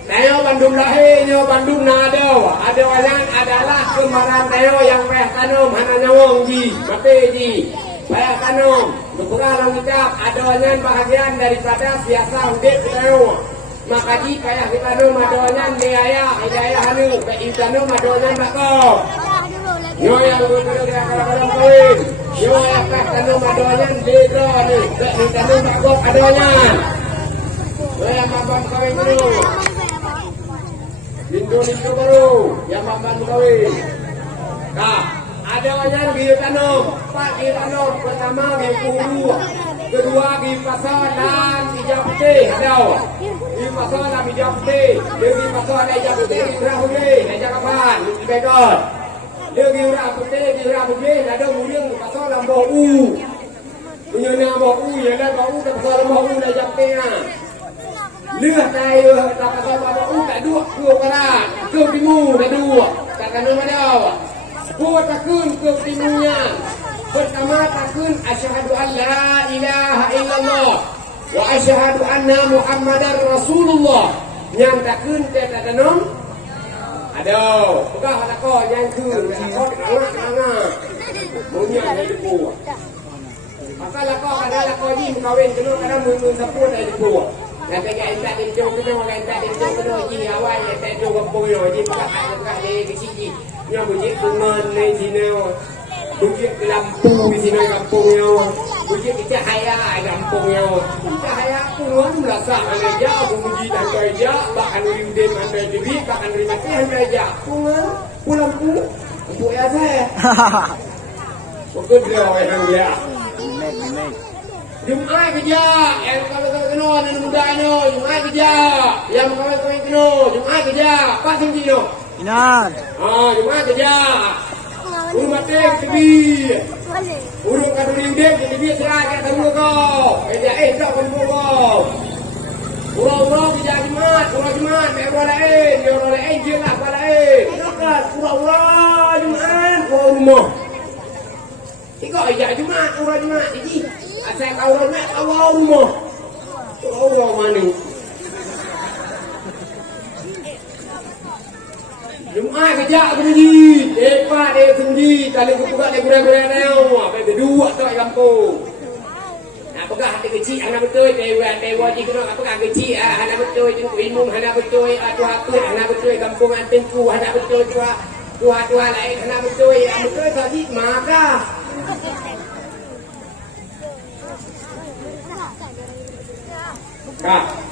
Tayo Bandung lahir, Bandung nado. Ada orang adalah kembaran Tayo yang payah tanam, hana nyawong ji, mati ji, payah tanam. Berkurang kita ada orang bahagian daripada biasa udah Tayo. Maka ji payah kita tanam, ada orang biaya, hidayah hanu, baik tanam ada orang bakok. Yo yang berada kadang-kadang koin, yo yang payah tanam ada orang beda ni, baik tanam bakok ada orang. Yang Bambang kawin dulu. Lindo baru. Yang Bambang kawin. Nah, ada yang di tanam. Pak di tanam. Pertama di Kudu. Kedua di pasar dan di Japte. Ada. Di pasar dan di Japte. Di pasar dan di Japte. Di Rahuli. Di Jakapan. Di Bedot. Dia di Rahuli. Ada mulia di pasar dan Bau. Punya nama Bau. Ya lah Bau. Di pasar dan Bau. Di Japte. Lửa tay ta pasal Bau. Tak dua. Dua perak. Ke timu. Tak dua. Tak kena mana. Buat takun ke timunya. Pertama takun asyhadu an la ilaha illallah wa asyhadu anna Muhammadar Rasulullah. Yang takun kita tanam. Aduh, pegah ada kau yang ku. Kau angah. Munya dari ku. Pasal kau kada kau ni kawin kena kada mun sepuluh dari ku. Nanti kita entak tinjau kena orang entak tinjau kena ji awal entak tinjau kampung yo ji pegah di kecil. Yang bujik teman di sini, bujik lampu di sini kampungnya, bujik cahaya kampungnya, cahaya pun merasa anda aku bujik anda aja, bahkan rindu anda jadi, bahkan rindu anda aja, pulang untuk ya saya. Bukan dia orang dia. Jumat kerja, yang kalau kena dan mudanya, Jumat kerja, yang kalau kena, Jumat kerja, apa sendiri no? Inan. Jumat kerja. Urung matek tebi. Urung kaduri udek tebi serai kat tamu kau. Tak pun kau. Urang kerja Jumat, orang lain je lah pada Dekat urang Jumat, urang rumah. Ikut aja Jumat, urang Jumatiji. Asal kau urang Jumat, urang rumah. Urang mana? Jumat kerja sendiri, depan dia sendiri, kalau aku buka dia gurau-gurau dia, apa berdua tak kampung. Nak pegah hati kecil, anak betul, dewa je kena, apa pegah kecil, anak betul, jengku imum, anak betul, tuha-tuha, anak betul, kampung antengku, anak betul, tuha-tuha lain, anak betul, tadi, maka. Kak.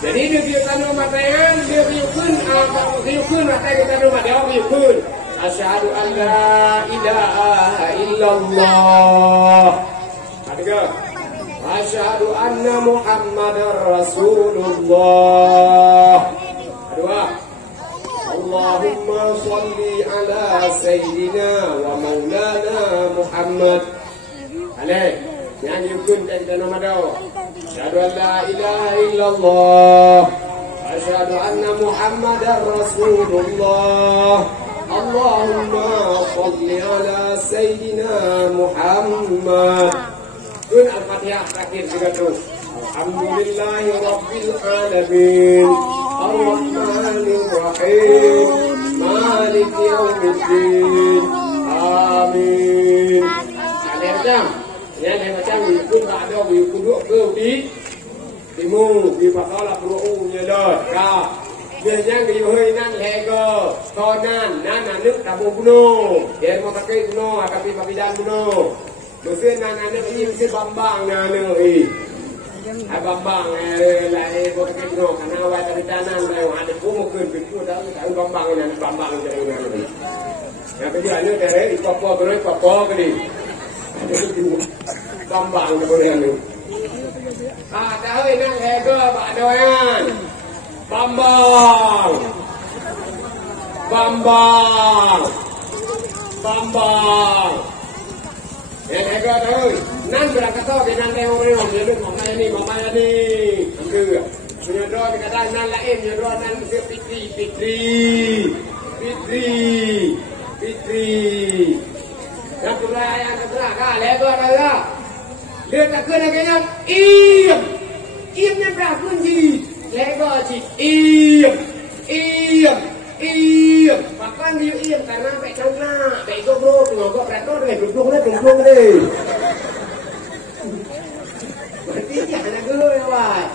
Jadi dia tanam matayan, dia riukun mata kita tanam dia riukun. Asyhadu an la ilaha illallah. Ketiga. Asyhadu anna Muhammadar Rasulullah. Kedua. Allahumma shalli ala sayyidina wa maulana Muhammad. Alaihi. Yang yukun kita nama dia. Asyhadu an la ilaha illallah. Asyhadu anna Muhammadar Rasulullah. Allahumma shalli ala sayyidina Muhammad. Kun Al-Fatihah terakhir juga tu. Alhamdulillahi rabbil alamin. Ar-Rahmanir Rahim. Maliki yaumiddin. Amin. Ada macam ya, macam wikun tak ada, wikun duduk ke di timur, di pasal beruunya dah. Kah, biasanya ke yuhai nan lega, konan, nan anuk tabung kuno, dia mau pakai kuno, tapi pabidan kuno. Mesin nan anuk ini mesin bambang nan anuk ini. Bambang, lai mau pakai kuno, karena awal dari tanah, lai ada pun mungkin begitu dah, tapi bambang nan bambang jadi ini. Yang kedua anuk dari papa kali. Bambang boleh ni. Tahu nak lega pak doyan. Bambang. Yang lega tahu. Nan berangkat tahu ke nan tengok ni, dia duduk mama ni. Angker. Punya doa kata nan lain, punya doa nan Fitri. Yang kedua kan, lega dah. Dia tak kena kenal Iem ni berapa je? Lega je Iem Makan dia Iem karena baik cangknak, baik bro, tengok beratur deh, dumplung deh. Berarti dia hanya geloy awak.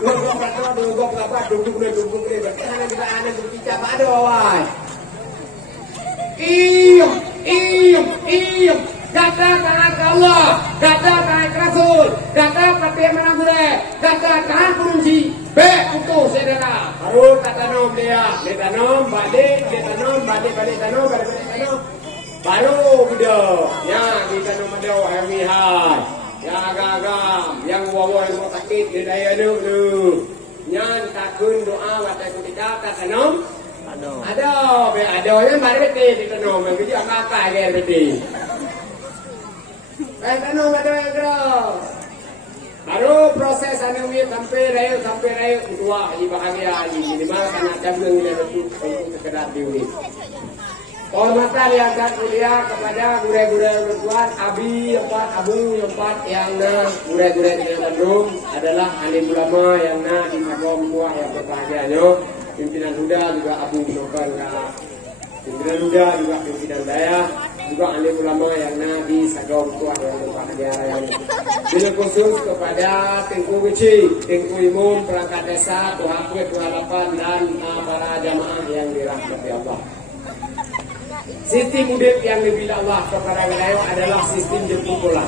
Tengok beratur, tengok apa, dumplung deh. Berarti hanya kita anak berbicara pada awak. Iem Gada taat ke Allah, gada taat ke Rasul, gada pati mana gure, gada taat kunci. Putus saudara. Baru tak tanam dia tanam, balik, balik tanam. Baru dia, ya kita tanam ada hamihan, ya agam, yang wawa yang sakit di daya tu. Nyan takun doa watai kita tak tanam. Ada yang baru betul di tanam, begitu apa yang betul. Tanam ada yang keras. Baru proses anu sampai raya tua bahagia minimal karena ada belum untuk sekedar diunik. Hormatan yang akan mulia kepada gure-gure bertuan abi abu yang gure-gure di Bandung adalah alim ulama yang di Magom tua yang berbahagianya, pimpinan Huda juga abu menokan pimpinan Huda juga pimpinan Daya juga alim ulama yang di Sagom tua yang berbahagia yang bila khusus kepada Tengku Wici, Tengku Imun, perangkat desa, Tuhan Kuat, Tuhan Lapan dan para jamaah yang dirahmati Allah. Sistem hidup yang dibina Allah kepada wilayah adalah sistem jemput bola.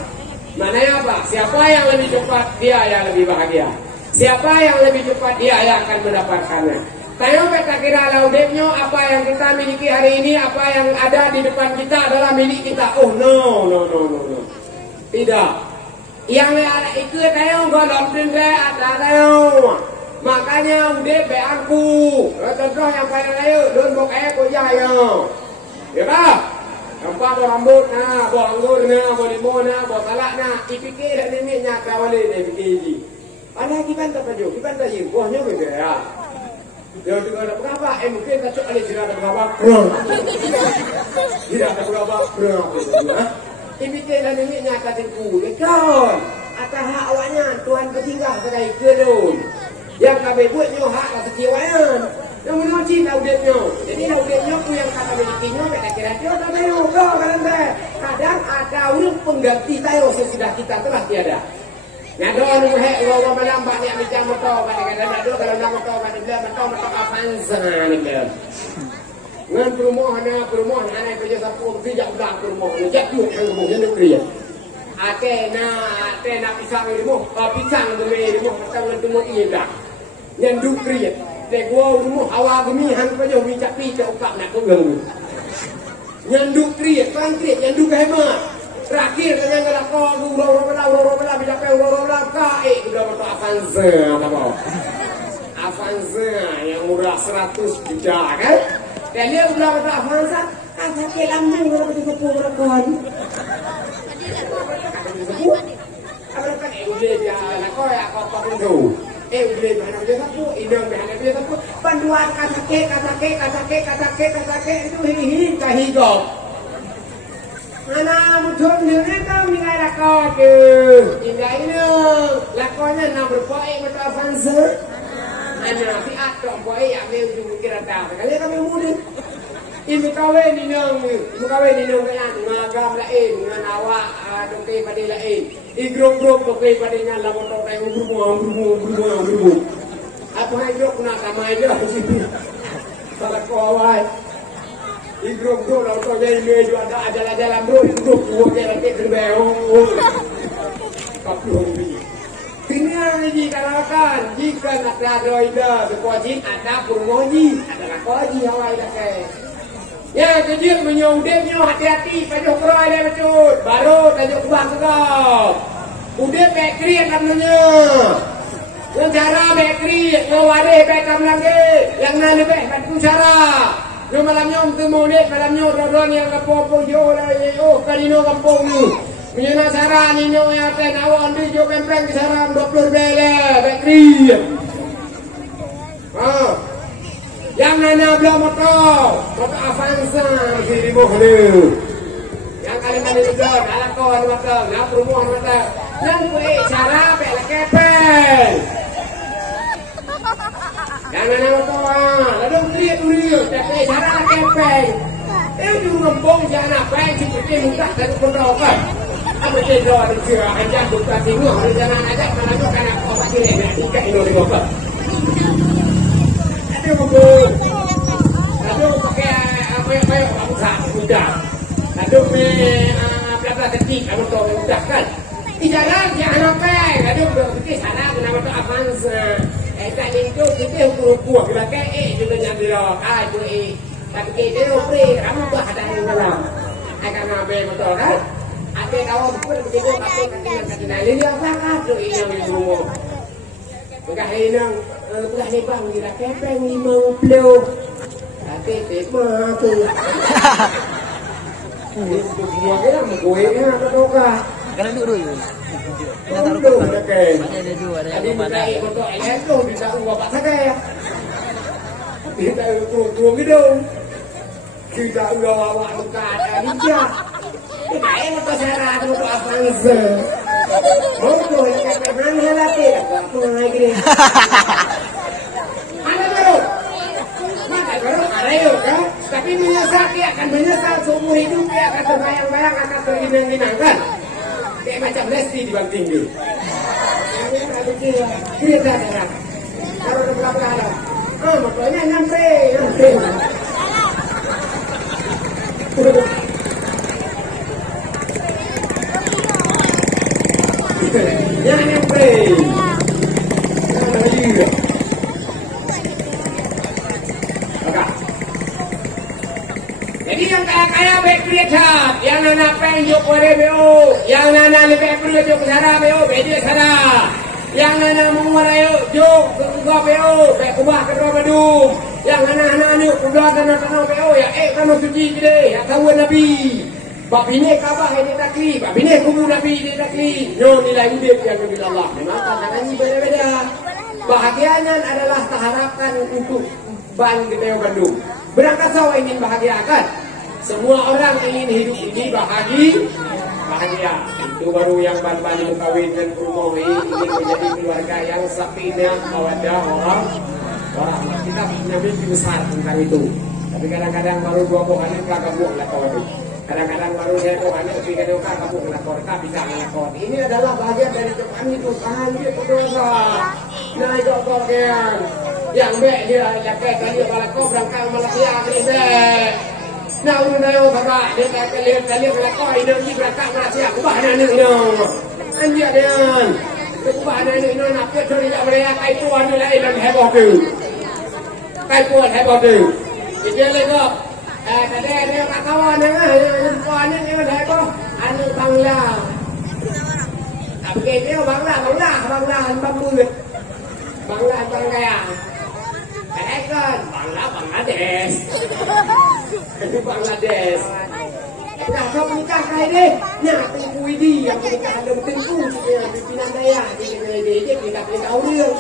Maknanya apa? Siapa yang lebih cepat dia yang lebih bahagia. Siapa yang lebih cepat dia yang akan mendapatkannya. Tayo kita kira laudetnya apa yang kita miliki hari ini, apa yang ada di depan kita adalah milik kita. Oh no. Tidak. Yang ada ikut tayo golong tende ada tayo. Makanya udah beangku. Contoh yang pada tayo don bok ko jaya. Ya kan? Nampak bawa rambut bawa anggur bawa limau bawa salak dipikir dan ini nyata wale dia fikir ini. Ada kiban tak tahu, kiban tak tahu. Buahnya beda ya. Dia tu ada berapa? Mungkin tak cok alih tidak ada berapa. Tidak ada berapa. Dipikir dan ini nyata tengku. Lekon. Atas hak awaknya Tuhan ketinggal sebagai kedun. Yang kami buatnya hak rasa kiwayan. Yang menuji laudetnya. Jadi laudetnya tu yang kata milikinya kira-kira dia tak tahu. Kadang ada orang pengganti tayo sesudah kita telah tiada. Ngado anu hek lo melambat ni ambil jam motor kadang-kadang ada kalau nak motor motor Avanza ni dia. Ngan perumahan ana kerja sapu tidak ulang perumahan. Jatuh yang kemudian negeri. Ate nak pisang ni mo. Pisang tu ni mo tak tu mo iya. Yang dukri. Dek gua rumah awak bumi han pa jo mi capi ke ukap nak kau. Yang dukri, pangkrit yang duga hemat. Terakhir dengan kalau kau uro bila kau uro kai sudah betul Avanza apa? Avanza yang murah 100 juta kan? Dan dia sudah betul Avanza, kata ke lambung kalau betul sepuluh rekod. Apa kan? Udah dia nak kau ya kau tu. Udah bahan dia sapu, idang bahan dia sapu. Panduan kata ke itu hihi kahigop. Mana muncul ni kan mingai lakon ke? Ingai ni lakonnya nak berpoe betul Avanza. Ana si atok poe yang dia kira tahu. Kali kami muda. Ibu kawin ni nang kan ngagam lain dengan awak doke pada lain. Igrom doke pada nyala motor tai umur. Apa hai jok nak ramai dia sini. Salah kawai. Igrom auto jadi meju ada jalan bro igrom gua dia nanti terbeu. Kaplu ini. Tinggal ni karakan jika nak ada ida berkuatin ada purmoji ada koji hawai dah ke. Ya kecil menyudepnya hati-hati tajuk kerai dia betul. Baru tajuk buang segala. Udah bakery namanya. Yang cara bakery, yang wadah bakery lagi. Yang nak lebih bantu cara. Yang malamnya untuk mudik, malamnya orang yang kampung jauh lah. Oh, kalino kampung ni. Menyana cara ni yang akan awak ambil jauh pempreng ke sarang 20 bela bakery. Yang nana belah motor Avanza di bawah ni. Yang kali-kali juga nak kawan motor, nak perumahan motor. Yang boleh cara bela kepel. Yang nana motor, lalu kriat dulu, tapi cara kepel. Itu ngembong jangan apa yang seperti muka dari pendokan. Apa cendol ada cerah aja buka tengok, jangan ajak mana tu kan aku pakai ni, ikat ini di bawah. Aduh betul. Aduh pakai apa yang baik bangsa muda. Aduh pelakon nanti kamu tahu mudahkan. Di jalan jangan sampai kadang kita salah kenapa tu avance. Tak itu kita ukur kita juga nyambi roh. Tu tapi kita opre kamu tu ada yang dalam. Akan ngambil betul kan? Ada kawan pun begitu tapi kata ini apa tu ini yang semua. Bukan henang, bukan ni bang ni lah kepeng 50. Tapi mah tu. Semua kita menggoy ni apa tu kah? Kena duduk dulu. Kita taruh Dulu kotak. dah kan. Ada dua, ada Tadi yang mana. kita untuk elektro bisa ubah pak sakai. Kita tu gitu. Kita ubah awak dekat dia. Kita untuk syarat untuk apa nase. Oh tu yang kepeng ni lah tu. Apa lagi ni? Mana tu? Mana baru ada yo kan? Tapi menyesal dia akan menyesal seumur hidup dia akan terbayang-bayang akan terinang-inang kan? Kayak macam Lesti di Bang Tinggi. Dia tak ada. Kalau ada belakang ada. Motornya nyampe. Jangan nyampe. Jadi yang kaya-kaya baik prihat, yang nana penjuk pada beo, yang nana lebih prihat sana beo, beda sana. Yang nana menguarayo juk ke beo, baik kubah kedua badung. Yang nana ni kubah tanah beo, ya tanah suci gede, ya tahu Nabi. Bab ini kabah ini takli, bab ini kubur Nabi ini takli. Nyo nilai hidup yang Nabi Allah. Memang kadang ini beda-beda. Bahagianya adalah terharapkan untuk ban Beo Bandung. Berangkat sawah ingin bahagia kan? Semua orang ingin hidup ini bahagia. Itu baru yang ban-ban kawinkan rumah ini ingin menjadi keluarga yang sakinah, mawaddah, orang. Kita punya mimpi besar tentang itu. Tapi kadang-kadang baru 2 kali kamu lakon. Kadang-kadang baru saya Tuhan tapi kadang kamu lakon, tak bisa melakon. Ini adalah bahagian dari Tuhan itu. Tahan dia berdosa. Naik kokoran. Yang baik dia jaket dia balako berangkat Malaysia ni. Nah, udah yo bapak dia kali balako ini ni berangkat Malaysia. Kubah ni no. Anjir dia. Kubah ni no nak dia cari tak boleh kai tuan ni lain dan heboh tu. Kai tuan heboh tu. Dia lego tadi dia kat kawan ni kawan ni mana heboh. Anu Bangla. Tapi dia Bangla hamba Bangla. Kan Bangladesh. Itu Bangladesh. Nah, kau menikah kali ni, nyata ibu ini yang menikah ada tentu yang pimpinan daya dia tidak tahu dia.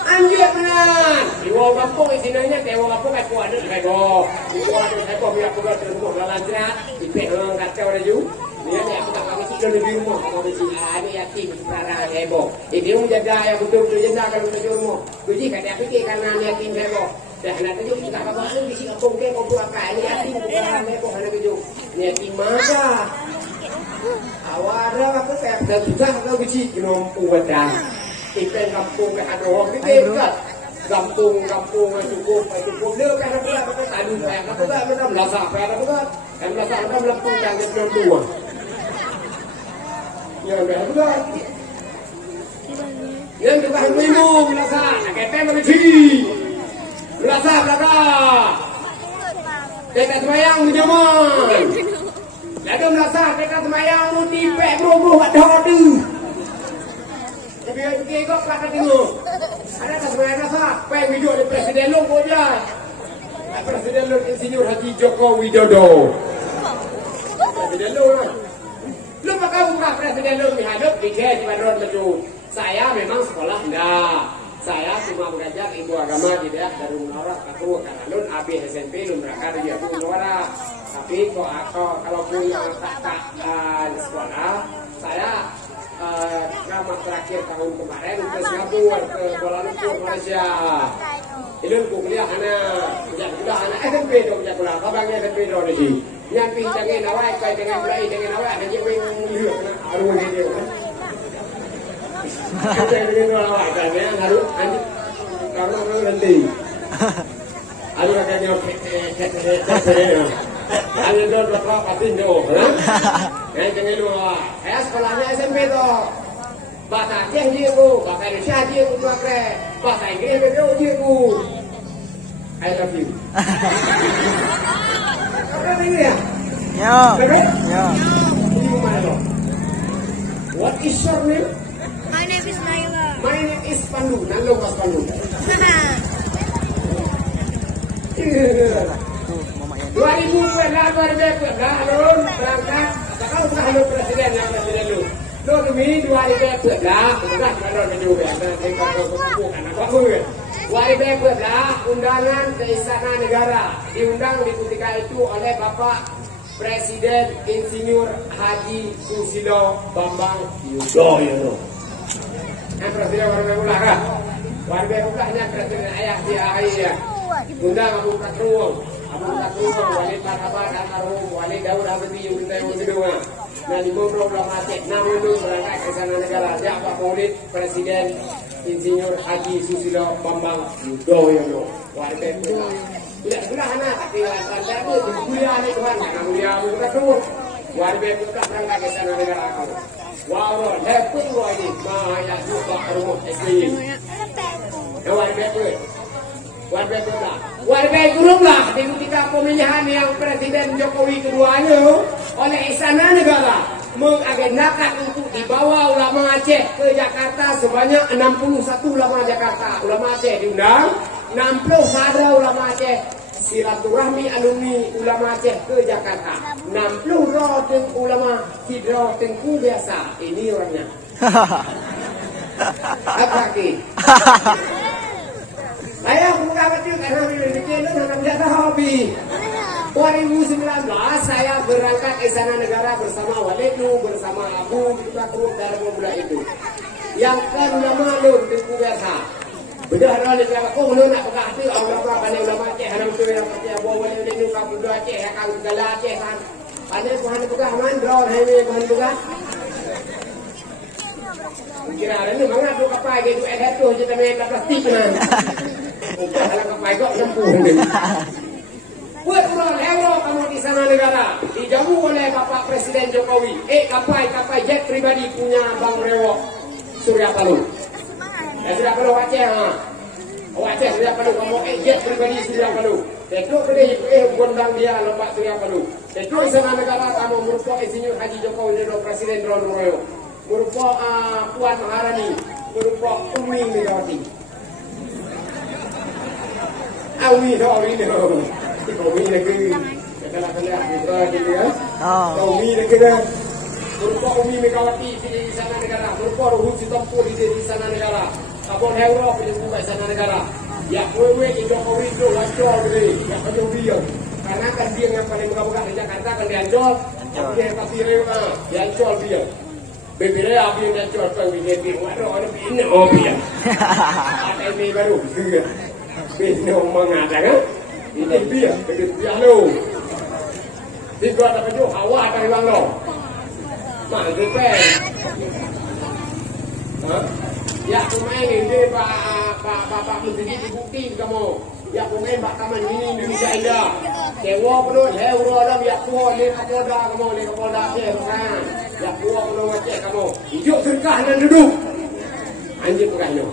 Anjir benar. Iwo kampung isinanya tewo kampung kai kuat ni kai go. Iwo ada kai go biar aku terus mau lalantra, ipek kacau ada ju. Dia ni aku tak kami tidur di rumah, kami si ada yatim sekarang heboh. Dia menjaga yang betul-betul jaga kalau di rumah. Jadi kadang fikir karena yatim heboh. Dah nak tunjuk kita apa ni di kampung ke kau buat kai yatim bukan heboh ada tunjuk. Yatim mana? Awara apa tak juga kalau biji nompu badan. Ipen kampung ke ada orang kita kan. Kampung cukup dia kan apa tadi kan apa macam lasak apa kan. Kan lasak macam lempung yang dia tua. Yang betul. Yang kita minum rasa, kita mesti rasa berapa. Kita semayang di zaman. Lalu rasa kita semayang mesti pek bro ada tu. Tapi kita kok kata tengok. Ada tak semayang rasa pek video di Presiden Long saja. Presiden Long Insinyur Haji Joko Widodo. Presiden Long. Lu bakal buka Presiden lu dihadap di Bandar Maju. Saya memang sekolah enggak. Saya cuma belajar ilmu agama di daerah Darul Munawwarah Katu Kanalun AB SMP lu mereka di Darul Munawwarah. Tapi kalau punya tak di sekolah, saya drama terakhir tahun kemarin ke Singapura, ke Kuala Lumpur, Malaysia. Itu kuliah anak SMP dong kuliah. Kabangnya SMP dong di sini. Nyampi jangan awak kai dengan mulai dengan awak ada je wing lihat nak aru ni dia kan. Kita dengan awak kan ya aru anjing kalau nanti. Aru ada dia Hanya dua berapa katin do, yang jangan lupa. Sekolahnya SMP tu. Bahasa Aceh dia tu, bahasa Indonesia dia tu pakai, bahasa Inggris dia tu. I love you. Apa ini ya? Ya. Ya. Ini mana lo? What is your name? My name is Naila. My name is Pandu. Nalo Mas Pandu. Tuh, mama yang 2012 Harun berangkat. Kalau sudah Harun presiden yang presiden lu. Lu demi 2012 sudah Harun menjadi anak bagus. 2012 undangan ke Istana Negara diundang di ketika itu oleh Bapak Presiden Insinyur Haji Susilo Bambang Yudhoyono. Yang presiden warga ulah warga ulahnya presiden ayah di ayah. Undang Abu Katruwong, Wali Marhaban almarhum, Wali Daud Habibie yang kita yang kedua. Nah di Bogor Aceh, namun berangkat ke Istana Negara. Dia Pak Maulid Presiden Insinyur Haji Susilo Bambang Yudhoyono. Warga itu tidak sudah anak, tapi lantar itu mulia nih Tuhan, karena mulia Abu Katruwong. Warga itu tak berangkat ke Istana Negara. Wow, hebat loh ini, Maya juga rumah SBY. Warga itu. Warga Gurumlah di ketika pemilihan yang Presiden Jokowi keduanya oleh Istana Negara mengagendakan untuk dibawa ulama Aceh ke Jakarta sebanyak 61 ulama Jakarta. Ulama Aceh diundang, 60 sadra ulama Aceh silaturahmi alumni ulama Aceh ke Jakarta. 60 roh ulama hidro tengku biasa. Ini orangnya. Apa lagi? Saya buka baju karena bikin dalam jatah hobi. 2019 saya berangkat ke Istana Negara bersama Walidu, bersama Abu Bakar dan pemuda itu. Yang ke-6 Lun Tengku Biasa. Bedah dah dia kata, "Oh, nak pegang hati ulama pandai ulama Aceh, hanam tu yang percaya bawa Walidu ka pemuda Aceh, akan segala Aceh kan." Pandai Tuhan pegang mandron hai ni Tuhan pegang. Kira ada ni mangat tu kapai ke tu edat tu je kami plastik kan. Bukan dalam kapai kok sempurna ni. Buat ulang hero kamu di Istana Negara dijamu oleh Bapak Presiden Jokowi. Kapai jet pribadi punya Bang Rewo Surya Paloh. Surya Paloh Aceh ha. Aceh Surya Paloh kamu jet pribadi Surya Paloh. Tekuk kedai gondang dia lompat Surya Paloh. Tekuk Istana Negara kamu merupakan Insinyur Haji Jokowi Dodo Presiden Rono merupakan Puan Maharani, merupakan Umi Megawati. Umi dah. Umi negeri. Kalau lihat kita jadi ya. Umi negeri. Merupakan Umi Megawati di Istana Negara, merupakan Ruhut Sitompul di Istana Negara. Kabon Hero di Istana Negara. Ya kowe di Jokowi itu wajol gede, ya kau dia. Karena kan dia yang paling megah-megah di Jakarta kan dia Ancol. Dia pasti Rewa, dia Ancol dia. Bebek api yang jual pun BJP, waduh ada bina dia. Ada ini baru, bina mengatakan ini dia, dia lo. Tiga ada baju hawa dari bang lo, mana depan? Ya pemain ini pak menteri dibukti kamu. Ya pemain pak taman ini Indonesia Indah. Dewa penuh, hero dalam ya tua le Kapolda kamu le Kapolda Aceh kan. Ya tua penuh Aceh kamu. Hidup serkah dan duduk. Anjing pegahnya.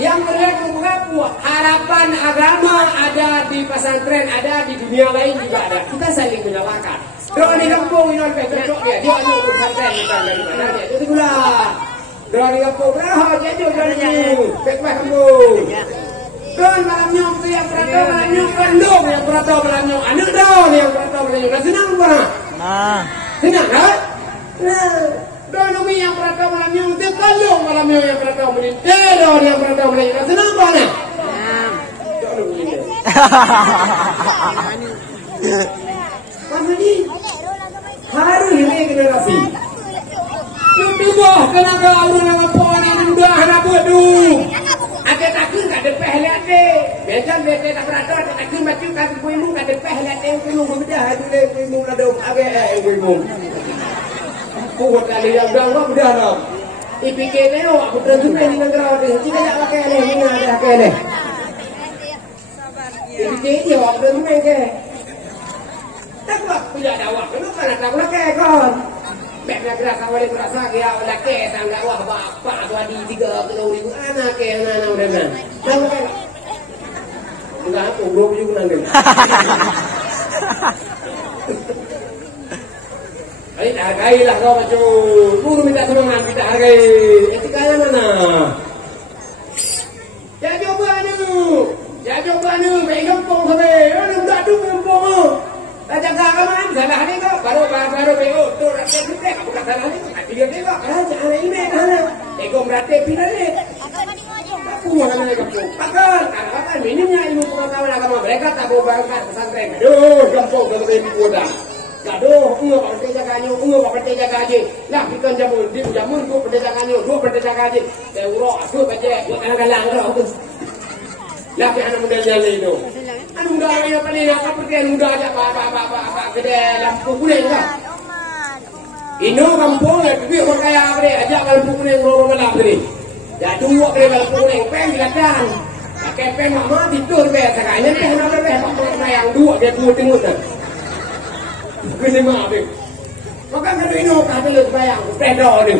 Yang mereka mengaku harapan agama ada di pesantren, ada di dunia lain juga ada. Kita saling menyalahkan. Doa di kampung ini oleh cocok dia ada pesantren bukan dari mana dia. Itu pula. Doa di kampung berapa dia juga dari pekmah kampung. Doa malam nyok tu yang perantau malam nyok kandung yang perantau malam nyok. Anak doa yang perantau malam nyok. Senang bukan? Senang kan? Doa Umi yang perantau malam nyok. Dia kandung malam nyok yang perantau malam nyok. Doa yang perantau malam nyok. Senang bukan? Doa Umi ni. Mana ni? Harus ini generasi. Tubuh kenapa orang nama pohon ini mudah anak bodoh. Ada takut tak ada pehliat deh. Biasa tak berada ada takut macam kaki kuimu tak ada pehliat deh. Kuimu berbeda hati deh. Kuimu ada agak kuimu. Kuat kali yang dah orang bedah dah. IPK ni aku terus ni dengan kerana dia. Kita tak pakai ni, ini ada pakai ni. Jadi dia awak belum main ke. Tak buat punya awak. Kenapa nak tahu lagi kon? Bebek gerak awak dia merasa dia awak lagi tangga wah bapak tu adi 30,000 anak ke anak udah kan. Tahu kan? Enggak aku belum juga nanti. Baik, hargailah kau macam guru minta semangat, kita hargai. Etikanya mana? Ya coba ni, baik kampung sampai. Orang tak tu kampung. Tak jaga kaman, salah ni kau. Baru baru tu rakyat kita, kamu kata salah ni. Tapi dia tengok, jangan email mana. Kau berarti pindah ni. Aku mana ni kampung. Pakan minimnya ilmu pengetahuan agama mereka tak boleh berangkat pesantren. Aduh, kampung sampai di kota. Gaduh, enggak pakai jaga aja. Lah ikan jamun tu pendejakannya, dua pendejakan aja. Teurok, aku baca, buat galang tu. Lah anak muda jalan itu. Anak muda yang paling apa pergi muda aja apa kedai lampu kuning kan. Ino kampung ya, duit orang kaya apa dia, ajak lampu kuning orang malam ni. Ya dua kedai lampu kuning, peng dilakukan. Pakai peng mama tidur beres sekarang. Ini peng nak beres, pakai yang dua dia tunggu dah. Kena maaf ni. Maka kalau ini kata lu bayang, pedo ni.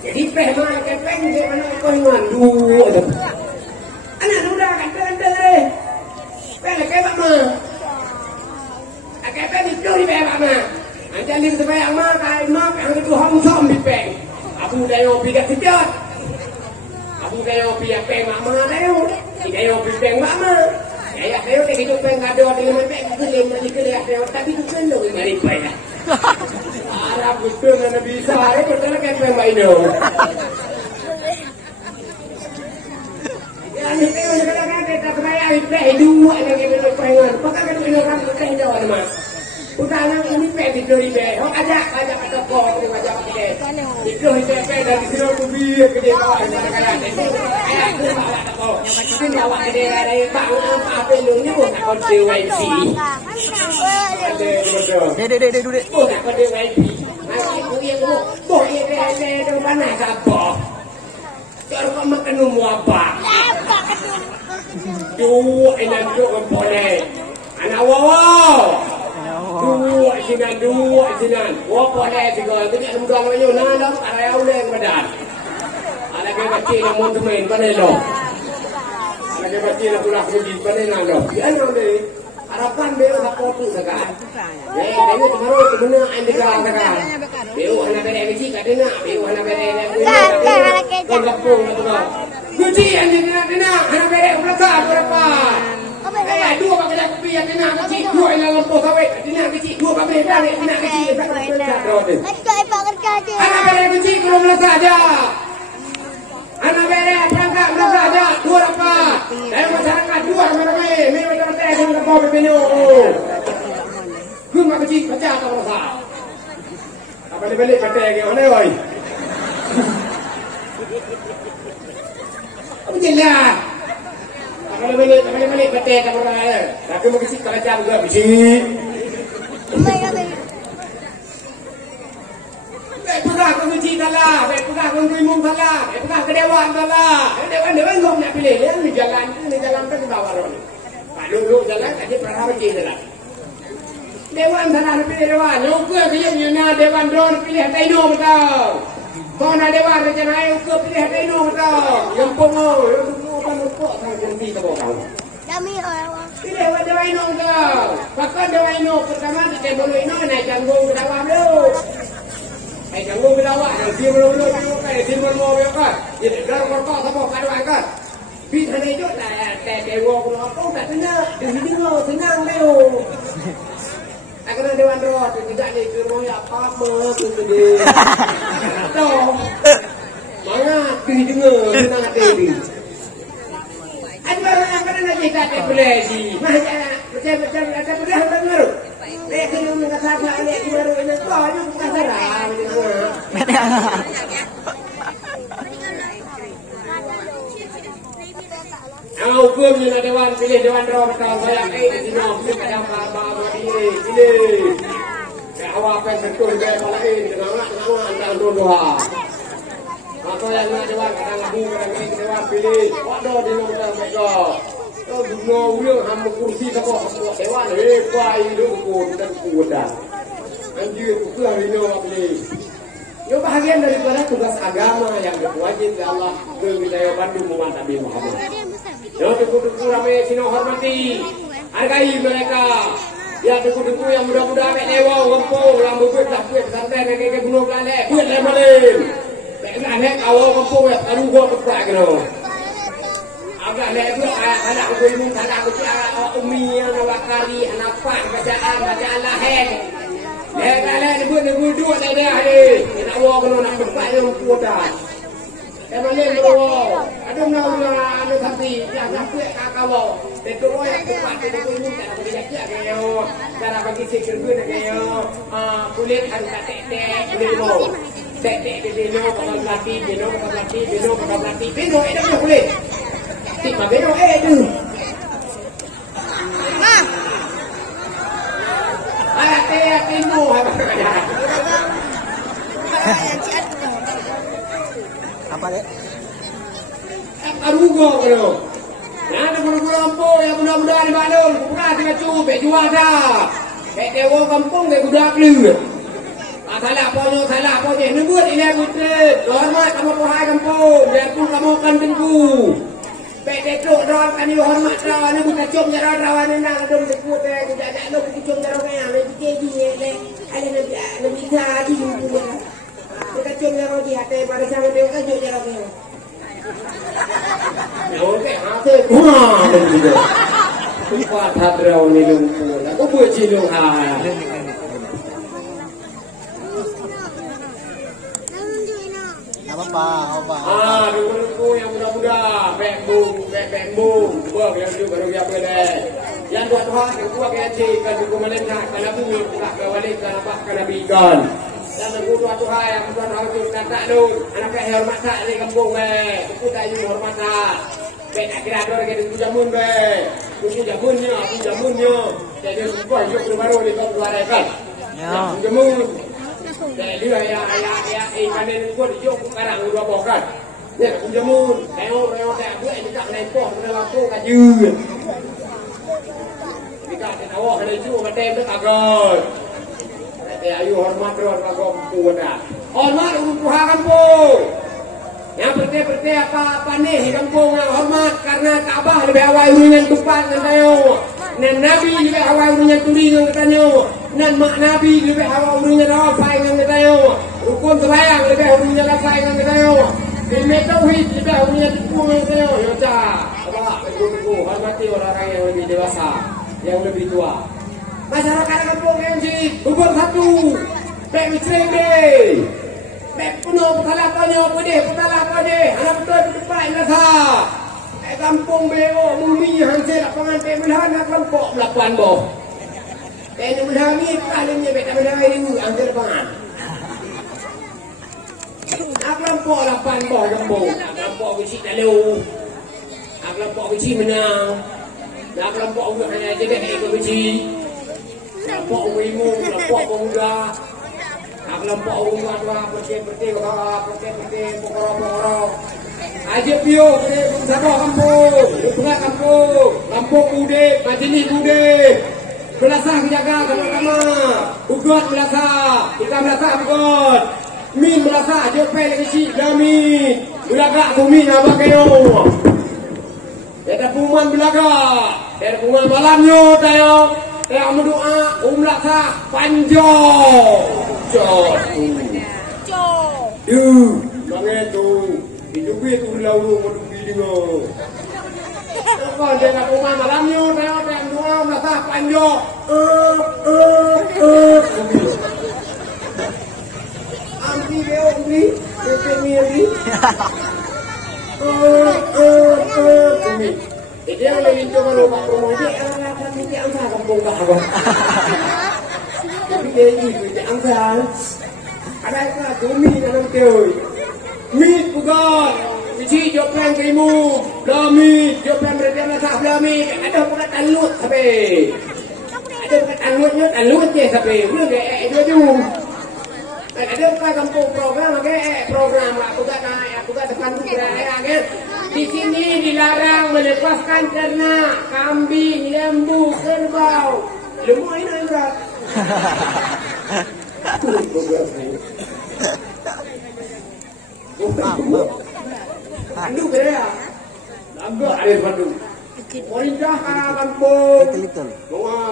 Jadi pedo mana kepeng je mana kau ingat dua tu. Anak muda kata ni. Pedo kepeng mana? Kepeng itu di bawah mana? Anjir ni bayang mak yang itu ham di peng. Abu dayo bidak sejat. Abu dayo bidak peng mana dayo? Dayo bidak peng mana? Ya, saya tak hidup peng ada dengan peng kelim lagi kelihatan dia tapi tu kan doi mari peng. Arab betul mana bisa betul kan peng main do. Ya ni tengok kadang-kadang kita bayar peng dua lagi dengan pengan. Pakai kan ini orang peng jauh mas. Utama ini peng di doi be. Ajak ke toko ni ajak ke. Itu peng dari sini kubi ke dia kawan kadang-kadang. Ayah tu bawa toko. Mungkin bawa ke dia dari bang apa ni pun nak kau YP. Dek. Oh nak kau YP. Aku yang boh tu mana kapok. Kalau kau makan apa? Dua enak dua boleh. Anak wow. Dua sinan. Wah boleh juga. Itu yang mudah macam mana dah? Ada yang boleh kemudian. Ada yang kecil yang mau main pandai loh. Ada yang kecil yang kurang pergi pandai loh. Dia ni harapan dia nak foto sekarang. Dia kemarin sebenarnya anda sekarang. Dia anak beri kecil kat dia nak. Dia anak beri kau kampung betul. Kecil anda anak beri belakang berapa? Dua pakai dah kopi yang kena kecil, dua yang lampu sawit, kena kecil, dua pakai dah kena kecil. Anak beri kecil belum melasa aja. Anak beri perangkat melasa aja, dua apa? Dalam masyarakat dua ramai-ramai, memang ramai dengan kapal berpenyu. Guna kecil pecah tak melasa. Apa balik petai ke mana oi? Apa jelas? Kalau balik petai tak melasa. Tapi mau kecil kalau jam juga biji. Pegah ke masjid salah, pegah ke rumah salah, pegah ke dewan salah. Dewan kau nak pilih, ni jalan ke bawah ni. Lalu jalan tadi pernah masjid salah. Dewan salah pilih dewan, ukur kayaknya dewan drone pilih taino betul. Kau nak dewan rencana ukur pilih taino betul. Yang pungau kan ukur sang janti tu kau. Kami orang. Pilih dewan ino betul. Pakai dewan ino pertama di bolu ino naik janggung ke bawah dulu. Janggung ke bawah, dia belum dia mau kan. Dia garang korkok sama kaduan kan. Bisa hijau tak dewa kalau kau tak tenang, tenang leo. Akan dewan roh tidak ni ke rumah apa tu dia. Tahu. Mana pergi dengar tenang hati. Ada orang kan nak cerita tak boleh di. Macam ada boleh dengar. Kalau mengatakan ayat di baru ini kau ni bukan salah. Hukum yang dewan pilih dewan roh betul saya ini kita kadang bawa ini pilih. Awak apa betul dia kalau ini kenapa antara dua. Atau yang dewan kadang lagu kadang dewan pilih. Waduh di nomor mereka. Ngomong hamba kursi kau hewan kuai dulu dan kuda. Anjir itu hari ini apa ni? Itu bahagian daripada tugas agama yang berwajib Allah ke wilayah Bandung umat Nabi Muhammad. Yo tuku-tuku ramai sini hormati, hargai mereka. Ya tuku-tuku yang muda-muda mek dewa kampung, yang berbuat dah buat santai ke gunung Kelantan, buat lemalin. Mek anek awal kampung ya aduh gua kepak gitu. Agak lebar anak aku ibu anak aku anak umi anak kali anak pan bacaan lahir. Lebar lebut dua dah ni. Nak bawa kena nak kepak yang kuda. Lemalin bawa. Aduh nak tapi jangan kuat kakak. Betul ya kepak tu ibu tak nak berjaya kayo. Cara bagi sikir pun kayo. Kulit harus tek-tek kulit bawa. Tek-tek beno bakal mati beno itu kulit. Tiba beno tu. Hati-hati mu Apa dek? Arugo kalau. Nah, ada guru-guru kampung yang mudah-mudahan di Bandung, bukan dengan cubek jual dah. Dewa kampung dia budak lu. Salah ponyo ni buat ini aku trade. Hormat kamu pohai kampung, biarpun kamu kan tengku. Detok rawat kami hormat rawat ni bukan cum rawat ni nang dom sebut tidak lu cum rawat ni lebih keji le. Ada lebih jadi tu. Bukan cum rawat di hati pada sangat dia kan cum rawat ni. Okey, hati kurang juga. Kuat hadrau ni lumpur. Aku buat cilung ah. Apa? Dulu yang muda-muda, bembung, buat yang juga baru dia boleh. Yang buat Tuhan, yang buat kecil, kan juga melengkap, kan aku buka kewalik, kan apa kan nabikan. Dan aku buat Tuhan, yang buat Tuhan itu tak dulu, anak pek hormat tak di kampung aku tak ingin hormat tak. Pek nak kira ada lagi di jamun aku jamunnya. Jadi semua hidup baru di kau keluar kan. Jamun. Jadi dia ikan ini pun dijual sekarang dua bokan. Dia aku jamun, reo tak buat ini tak lempor, reo kaju. Jika kita awak ada ju macam tu agak. Tapi ayu hormat terus kagum kuda. Hormat untuk Tuhan kampung. Yang berarti apa ni di kampung hormat karena Kaabah lebih awal dengan tupat katanya. Dan Nabi lebih awal dengan tuding katanya. Dan mak Nabi lebih awal dengan rapai katanya. Rukun sembahyang lebih awal dengan rapai katanya. Ilmu tauhid lebih awal dengan tepung katanya. Ya cak. Apa? Betul-betul hormati orang-orang yang lebih dewasa, yang lebih tua. Masyarakat kampung yang bubur satu. Pek misring deh. Bek penuh petalapannya apa deh. Anak betul tempat rasa. Kampung beo mumi hancur lapangan pek melahan kelompok melakukan boh. Pek melahan ni paling bek melahan ini hancur lapangan. Kelompok lapan boh kampung. Kelompok bisi dalu. Kelompok bisi menang. Kelompok hanya jaga ekor bisi. Kelompok wimu, kelompok pemuda. Kelompok umat pergi pokok-pokok. Aja pio sabah kampung, bunga kampung, kampung mudik, majlis mudik. Belasah jaga sama-sama. Ugot belasah, kita belasah ugot. Min belasah jepel kecil dami. Belagak bumi apa kayo. Ada puman belagak, ada puman malamnya tayo. Yang berdoa belasah panjang. Bangnya tu hidup itu lalu mendubi dengar. Apa dia nak rumah malamnya tengok yang doa masa panjang. Ambil dia ambil, dia dia kalau minta rumah dia akan minta angsa kampung dah apa? Tapi dia ini minta angsa. Ada apa? Bumi dalam kau. Mit bukan. Biji jopan krimu. Blamit jopan berada masa blamit. Ada bukan talut sampai. Ada bukan talutnya talut je sampai. Belum ke dua tu. Ada kampung program aku gak depan budaya kan. Di sini dilarang melepaskan ternak, kambing, lembu, kerbau. Lembu ini yang berat. Pandu beraya. Agak ada pandu. Pemerintah kampung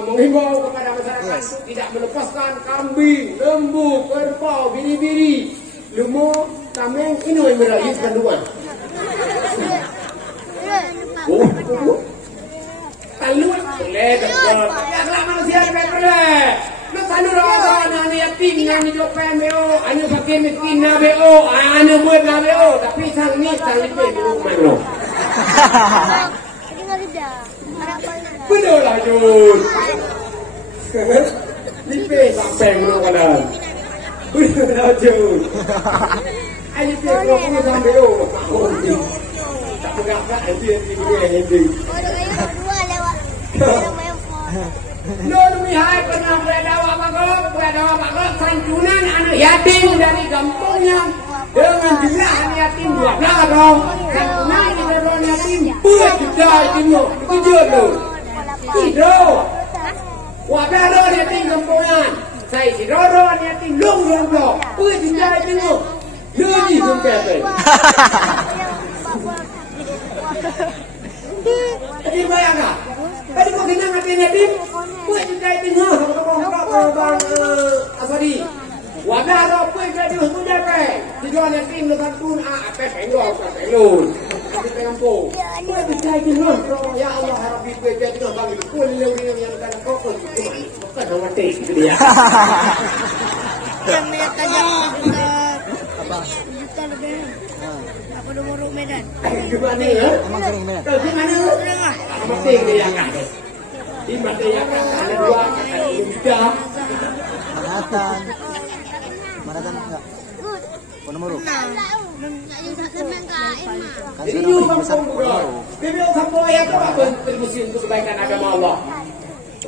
menghimbau kepada masyarakat tidak melepaskan kambing, lembu, kerbau, biri-biri, lembu, tameng, ini yang berayus panduan. Talut, boleh, tak manusia boleh. Nak pandu orang anu yatim yang hidup PMBO, anu fakir miskin na BO, anu buat na BO, tapi sang ni belum mana. Betul lah Jun. Lipe sampai belum kanan. Betul lah Jun. Ini pun aku sampai BO. Tak pegang-pegang dia ini. Dua lewat. Demi hai pernah berdawa bagok santunan anak yatim dari kampungnya dengan jumlah anak yatim 12 orang. Santunan dari orang yatim 10 juta yatimnya. Tujuh tu. Tidur. Wadah orang yatim kampungnya. Saya si orang yatim long 10 juta yatimnya. Lebih sampai tu. Jadi bayangkan. Tadi kau kena ngatain yatim, puas juta yatim bang Asadi. Wadah ada puas jadi sudah kai. Tujuan yatim lepas tu apa penggol pelun. Di kampung. Puas juta yatim ya Allah harapi puas jadi bang pun lewat yang kan kau pun bukan orang mati itu dia. Yang menyatakan juta lebih. Aku dah baru Medan. Gimana ya? Emang sering Medan? Gimana? Mesti dia kan. Di mati yang ada dua, ada tiga. Manatan enggak? Ponomoro. Jadi you kampung bro. Beliau kampung ayat apa kontribusi untuk kebaikan agama Allah?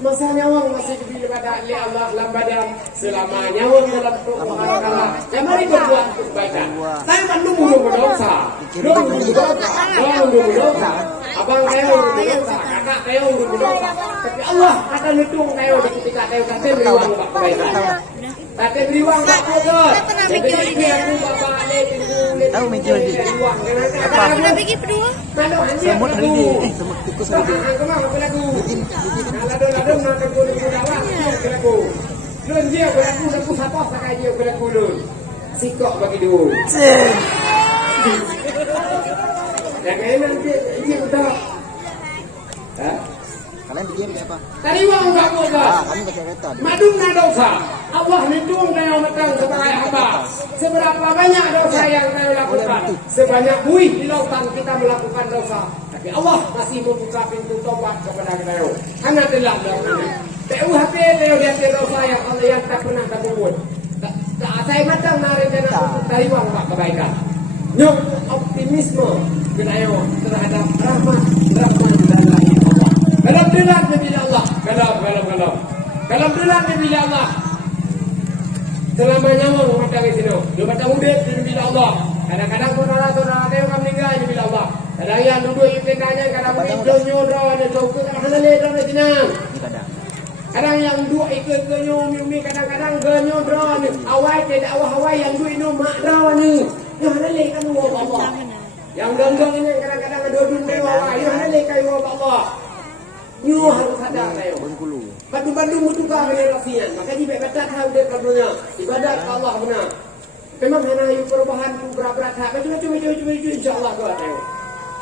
Masa nyawang masih diberi pada Allah lambadan selama nyawang dalam pengaruh Allah. Yang mari berbuat untuk kebaikan. Saya menunggu berdosa. Berdosa. Abang saya berdosa, kakak saya berdosa. Tapi Allah akan hitung saya di ketika saya kata beri uang untuk kebaikan. Kata beri uang tak betul. Jadi aku bapak le Tahu menjual di. Apa? Pernah pergi berdua? Semut hari ni. Semut tikus hari ni. Lado nak aku ni dalam aku. Lun dia aku sapa sakai dia aku lun. Sikok bagi dulu. Jangan nanti ini udah. Kalian bikin apa? Tadi uang kamu dah. Kami baca kereta. Madung na dosa. Allah hitung kau matang sebagai hamba. Seberapa banyak dosa yang kau lakukan. Sebanyak buih di lautan kita melakukan dosa. Tapi Allah masih membuka pintu tobat kepada kita. Hanya telah melakukan. TUHP leo dia dosa yang Allah yang tak pernah terbuat. Saya matang nari dan dari uang pak kebaikan. Nyok optimisme kita terhadap rahmat dan rahim Allah. Kalau bilang Nabi Allah, kalau bilang Nabi Allah, selama nyawa matang di sini, lu matang udah di Nabi Allah. Kadang-kadang saudara dia orang meninggal di Nabi Allah. Kadang yang duduk di tendanya, kadang mungkin nyodro, ada coklat, kadang lelera di sini. Kadang yang dua ikut genyo, kadang-kadang genyodro, awal tidak awal yang dua ini makro ni. Yang lelera kan Allah. Yang ganggang ini kadang-kadang ada dunia awal, yang lelera kan Allah. You harus sadar saya. Bandu-bandu mutukah relasian. Maka jika ibadat hal dia kamunya. Ibadat Allah benar. Memang hanya you perubahan tu berat-berat hak. Cuma insya-Allah kau tahu.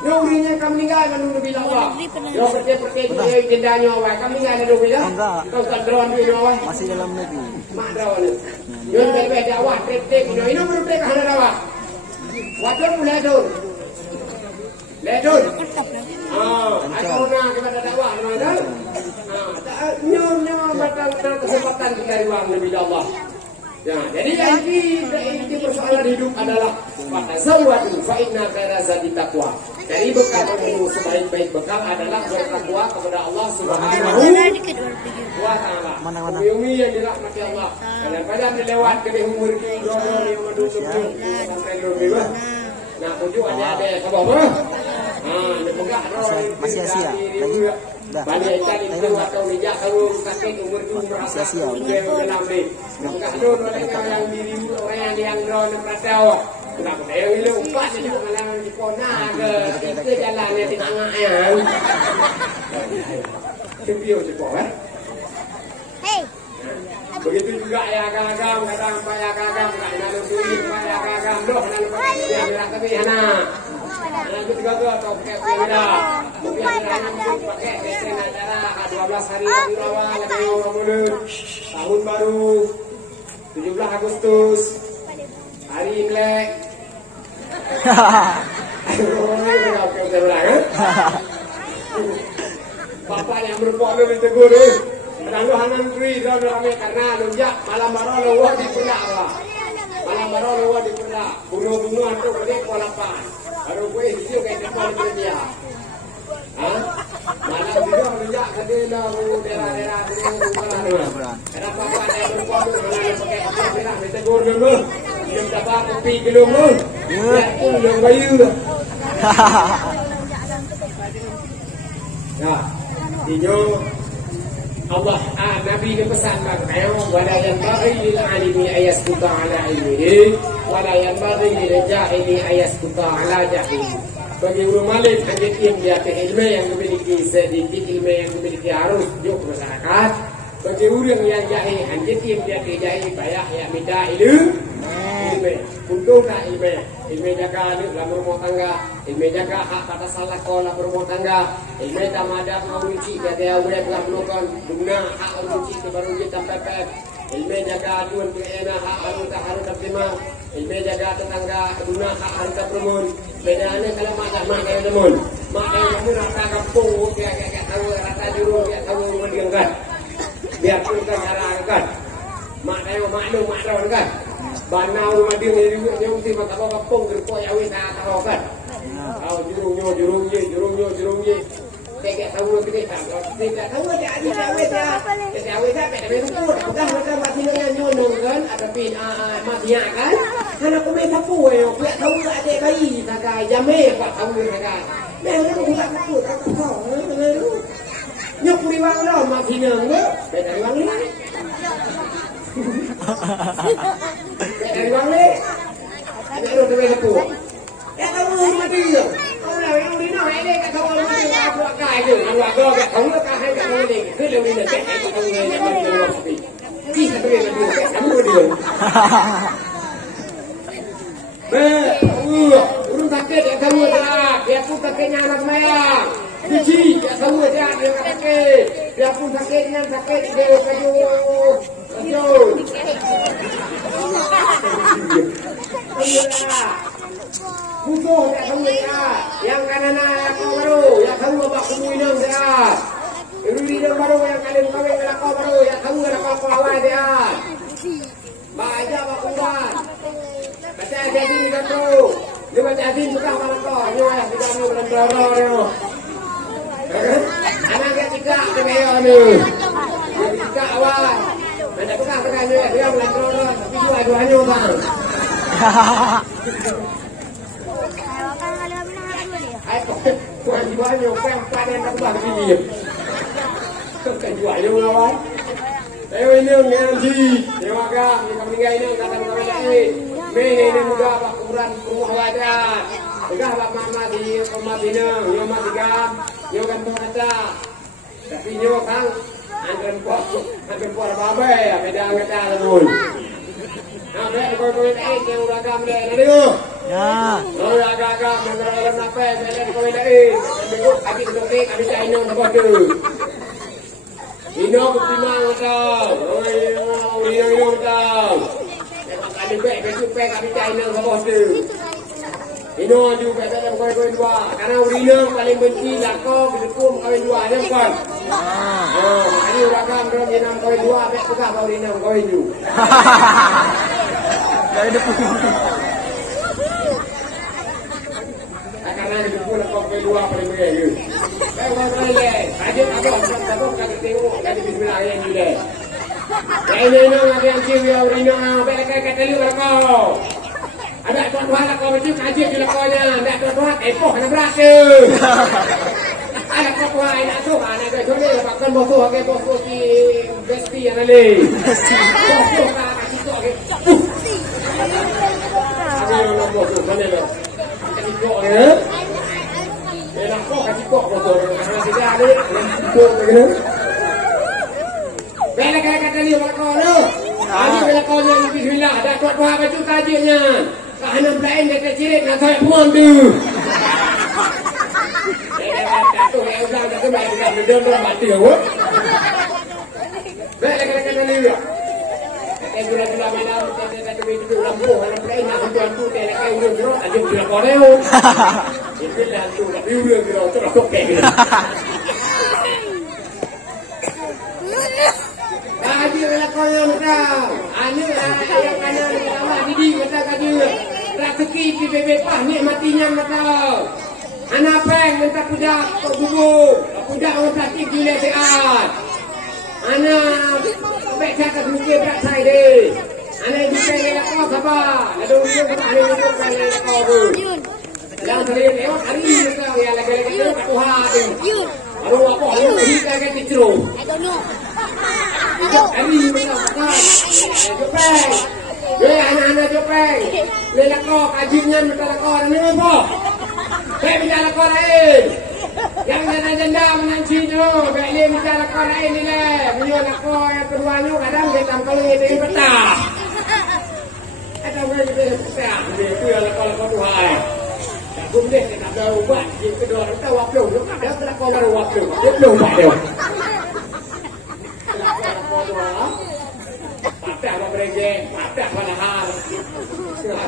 Nurinya kamu meninggal menunggu Nabi Allah. Yo percaya dia jendanya awak. Kamu meninggal ada Nabi Allah. Kau tak drone dia awak. Masih dalam negeri. Mak drone. Yo bebek dakwah tek-tek ini baru tek hana dakwah. Wadon mulai dun. Ledun. Aku nak kepada dakwah mana? Nyonya batang kesempatan kita ruang Nabi Allah. Ya, jadi ini persoalan hidup adalah Fatazawwadu fa inna khairaz zadi taqwa. Dari bekal menuju sebaik-baik bekal adalah bertakwa kepada Allah Subhanahu wa taala. Umi yang dirahmati Allah. Kadang-kadang dilewat ke umur kita yang mendusuk sampai lebih. Nah, tujuannya ada sebab apa? Masih Asia. Lagi dah. Banyak ikan itu atau minyak kalau sakit umur itu merasa dalam ni. Bukan orang yang diri orang yang drone perahu. Kenapa saya ini umpat itu malah di kona ke jalannya di tengahnya. Video cukup kan? Hei. Begitu juga ya agam kadang payah agam tak ada duit payah agam doh dan dia bilang tapi anak juga tu atau pakai beda mungkin ada pakai kesen acara 12 hari awal dari Ramadan tahun baru 17 Agustus hari Imlek. Bapak yang berpuasa ditegur lalu hanan free dan ramai karena lunjak malam baru luar di pundak lah. Malam baru luar di pundak. Bunuh-bunuh itu boleh kualapan. Baru gue isi kayak depan kerja. Malam juga lunjak ke daerah-daerah kenapa ada yang berpuasa malam pakai apa ditegur dulu. Dia dapat kopi gelung dulu. Ya pun yang bayu dah. Nah, tinjau Allah Nabi ini pesan bagaimana wala yanbaghi lil alimi ayaskuta ala ilmihi wala yanbaghi lil jahili ayaskuta ala jahili. Bagi ulama alim hanya dia ilmu yang memiliki sedikit ilmu yang memiliki harus juk masyarakat. Bagi orang yang jahil hanya dia jahil banyak ya minta ilmu. Untuk ilmu jaga dalam rumah tangga, ilmu jaga hak kata salah kolah rumah tangga, ilmu tamadab menguji dia boleh melakukan guna hak menguji baru kita pepet, ilmu jaga aduan kena hak harus terima, ilmu jaga tetangga guna hak harus terpenuhi. Bedanya kalau mak yang demun, mak yang demun rata kampung kayak tahu rata jurung kayak tahu mendiangkan, biarpun kan cara kan, mak yang maklum kan. Banau rumah dia yang mesti mata bawa pong gerpo ya wis tahu kan. Jurungnya. Tidak tahu kita tidak tahu dia ada wis ya. Tidak wis apa dah betul. Bukan mati dengan nyonong kan ada pin matinya kan. Karena aku main sapu yo, tidak tahu ada bayi sakai jame pak tahu sakai. Memang aku tak takut tahu. Nyok liwang dah mati nang beda liwang ni. Dari bang ni, ada tu bela tu. Ya tahu mati je. Orang yang di mana ada kat tahu mati aku akai je. Aku agak tahu akai kat tahu ni. Kalau ni nak kat tahu ni yang mati luar tapi. Kita tu yang tu kamu dia. Urun sakit ya tahu tak. Dia pun sakitnya anak mayang. Biji ya tahu dia sakit. Dia pun sakit dengan sakit dia kayu. Butuh tak tahu yang kanan kau baru, yang tahu bapak kemudian dia. Ini dia baru yang kalian kawin dengan kau baru, yang tahu dengan kau awal dia. Baca bakuan, baca jadi ni tu, dia baca jadi bukan malam kau, ni orang kita ni belum beror ni. Anak dia tiga kena ni, tiga awal. Ada pegang dia melantron tapi dua-duanya bang. Tuan dua-duanya peng panen tak bang dia. Kan dua-duanya lawan. Ayo ini ngaji. Terima kasih kamu meninggal ini kata kami lagi. Ini muda bak ukuran rumah wadah. Enggak bak mama di rumah bina, yo mati gam, yo kantor ada. Tapi yo kang Andren kuat babe ya beda ngata lamun. Nah, kau yang uragam deh, nanti tu. Ya. Oh, agak-agak mengeram apa? Saya kau ini. Minggu habis dokter, habis saya inong apa tu? Inong optimal tau. Oh, inong tau. Kali besok habis saya inong apa tu? Inong juga dalam kau dua. Karena inong paling benci lakau berhukum kau dua ni kan. Oh, ini uragam dong inong kau dua, mek suka kau inong kau itu. Dari depan. sampai 2 paling meriah je. Baik, kaji apa kaji tengok, kaji bismillah yang ni deh. Ini ada yang cium yang rina, baik kata lu kau. Ada tuan-tuan lah kau macam kaji je lah kau nya. Ada tuan-tuan, epoh kena berat tu. Ada tuan-tuan nak tu, anak tu ni bahkan bosok ke bosok si besti yang ni. Bosok tak kasih tu ke. Ada yang bosok mana tu? Kasih tu ke. Nak kau kasih tu bosok. Kasih dia ni. Tu ke. Bela kata dia kau tu. Kaji bela kau ni bismillah. Ada tuan-tuan baca kajinya. Kahana lain dekat cirit nak saya puan tu. Jatuh yang ulang tak kembali nak berdendam mati awak. Bela kata dia. Kata bila mana kita tu lampu anak lain nak tuan tu tak kai urang jeruk aja bila kau ni. Itu dah tu nak urang jeruk terus kokek. Kaji bela kau yang dah. Ane yang mana lama didi kata kaji. Rezeki di bebepah nikmatinya mata. Anak peng minta pudak kau gugur. Pudak orang plastik gila sehat. Anak baik cakap mungkin berat saya deh. Anak juga yang kau sabar. Ada orang kata ada orang kata kau tu. Dalam sering lewat hari ni kau yang lagi-lagi tu kat Tuhan tu. Baru apa hari ni kita akan dicero. I don't know. Hari ni kau kata. Jepang. Anak-anak Jepang. Lelak kau kajinya minta kau ni apa? Saya bicara kau lain. Yang janda-janda menanci tu. Baik dia bicara kau lain ni lah. Menyuruh kau yang keduanya kadang dia tak kalau dia petah. Atau dia petah. Itu yang kau Tuhan. Tak boleh dia tak ada ubat. Yang kedua kita waktu. Dia tak kau baru waktu. Dia belum buat dia. Kau Tuhan. Patah apa berjaya. Patah pada hal.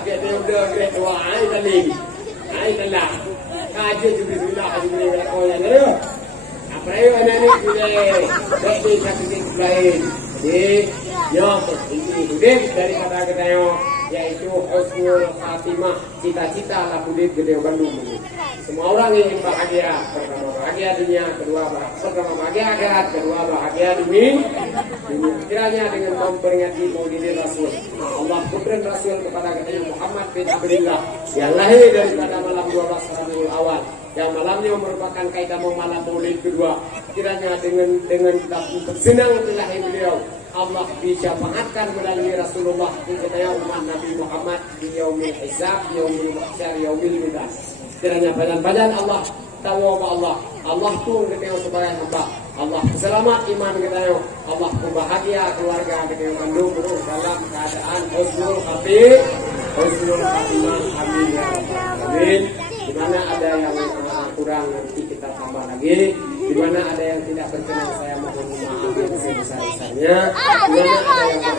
Dia udah great dua. Ini tadi. Ini lah. Kaji juga bila kaji bila kau yang ni. Apa yang anak ni bila baik dia sakit lain. Jadi, yang ini sudah daripada kita yang yaitu husnul khatimah, cita-cita lah pudit gede Bandung. Semua orang ingin bahagia, pertama bahagia dunia, pertama bahagia akhirat, kedua bahagia dunia. Kiranya dengan memperingati Maulid Rasul, Allah berikan Rasul kepada kita Muhammad bin Abdullah yang lahir daripada malam 12 Rabiul Awal, yang malamnya merupakan kaitan malam Maulid kedua. Kiranya dengan senang lahir beliau, Allah disyafaatkan melalui Rasulullah kita umat Nabi Muhammad di yaumil hisab, yaumil mahsyar, yaumil mizan. Kiranya badan-badan Allah tahu Allah. Allah tu kita sebagai hamba. Allah selamat iman kita Allah bahagia keluarga kita Bandung terus dalam keadaan husnul khatimah. Husnul khatimah. Amin ya rabbal alamin. Di mana ada yang kurang nanti kita tambah lagi. Di mana ada yang tidak berkenan saya mohon maaf yang sebesar-besarnya. Di mana ada yang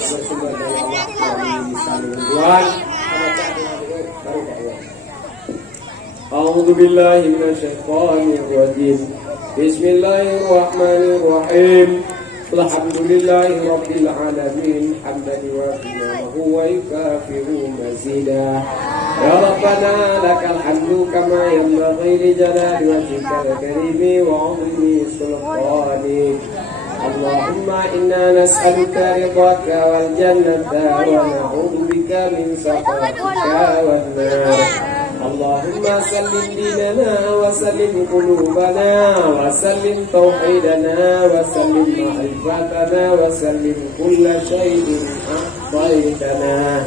bersumber dari Allah kami bisa Tuhan. Baru Allah. A'udzu billahi minasyaitonir rajim. Bismillahirrahmanirrahim. Alhamdulillahi rabbil alamin. Hamdan yuwafi'u wa yukafi'u mazida. Ya Rabbana lakal hamdu kama yanbaghi li jalali wajhikal karimi wa 'azimi sultanik. Allahumma inna nas'aluka ridhaka wal jannata wa na'udzu bika min sakhatika wan nar. Allahumma sallim dinana wa sallim qulubana wa sallim tauhidana wa sallim ma'rifatana wa sallim kulla shay'in ahsaytana.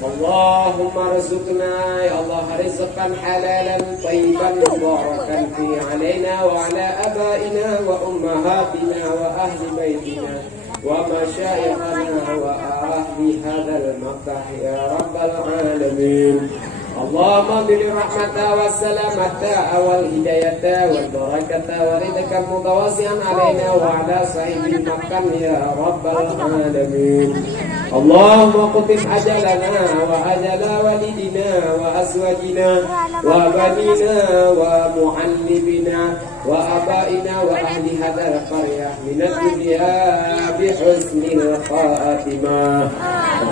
Allahumma rizqna ya Allah rizqan halalan tayyiban mubarakan fi alaina wa ala abaina wa ummahatina wa ahli baitina wa masyayikhana wa ahli hadzal maqah ya rabbal alamin. Allahumma bil rahmata was salamata wal hidayata wal barakata wa ridka mutawasi'an alaina wa ala sahibi makan ya rabbal alamin. Allahumma qutib ajalana wa ajala walidina wa azwajina wa banina wa mu'allibina wa abaina wa ahli hadzal qaryah min ad-dunya bi husnil khatimah.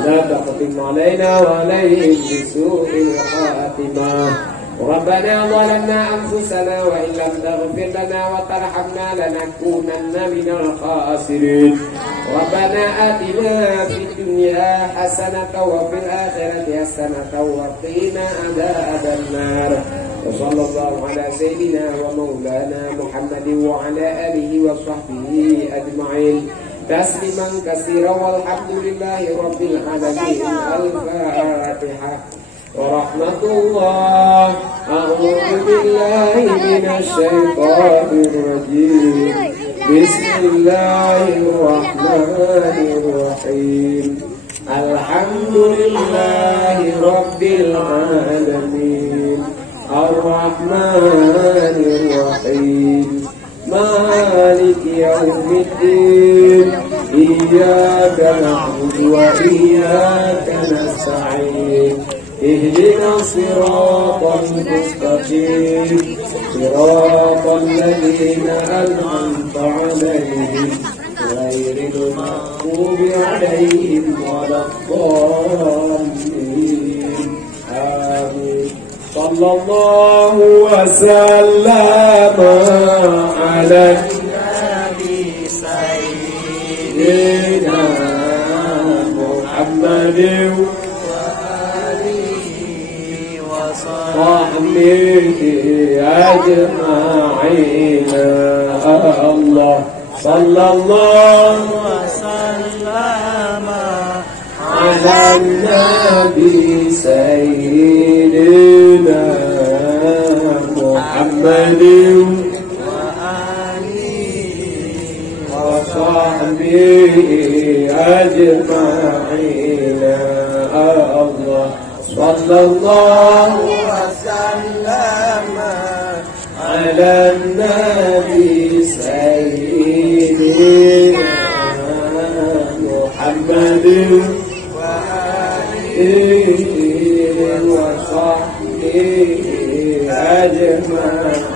La taqdim alaina wa alayhim bi su'il khatimah. ربنا ظلمنا أنفسنا وإن لم تغفر لنا وترحمنا لنكونن من الخاسرين ربنا آتنا في الدنيا حسنة وفي الآخرة حسنة وقنا عذاب النار وصلى الله على سيدنا ومولانا محمد وعلى آله وصحبه أجمعين تسليما كثيرا والحمد لله رب العالمين. الفاتحة. ورحمة الله. أعوذ بالله من الشيطان الرجيم. بسم الله الرحمن الرحيم. الحمد لله رب العالمين الرحمن الرحيم مالك يوم الدين إياك نعبد وإياك نستعين اهدنا الصراط المستقيم صراط الذين أنعمت عليهم غير المغضوب عليهم ولا الضالين آمين. صلى الله وسلم على النبي سيدنا محمد وصحبه أجمعين. الله صلى الله وسلم على النبي سيدنا محمد وصحبه أجمعين. الله صلى الله وسلم على النبي سيدنا محمد وآله وصحبه أجمعين.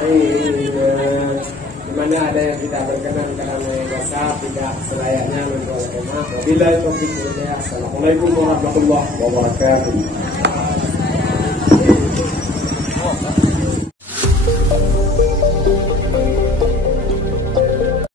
Mana ada yang tidak berkenan karena yang dosa tidak selayaknya menolak maaf. Wabillahi taufiq wal hidayah. Assalamualaikum warahmatullahi wabarakatuh.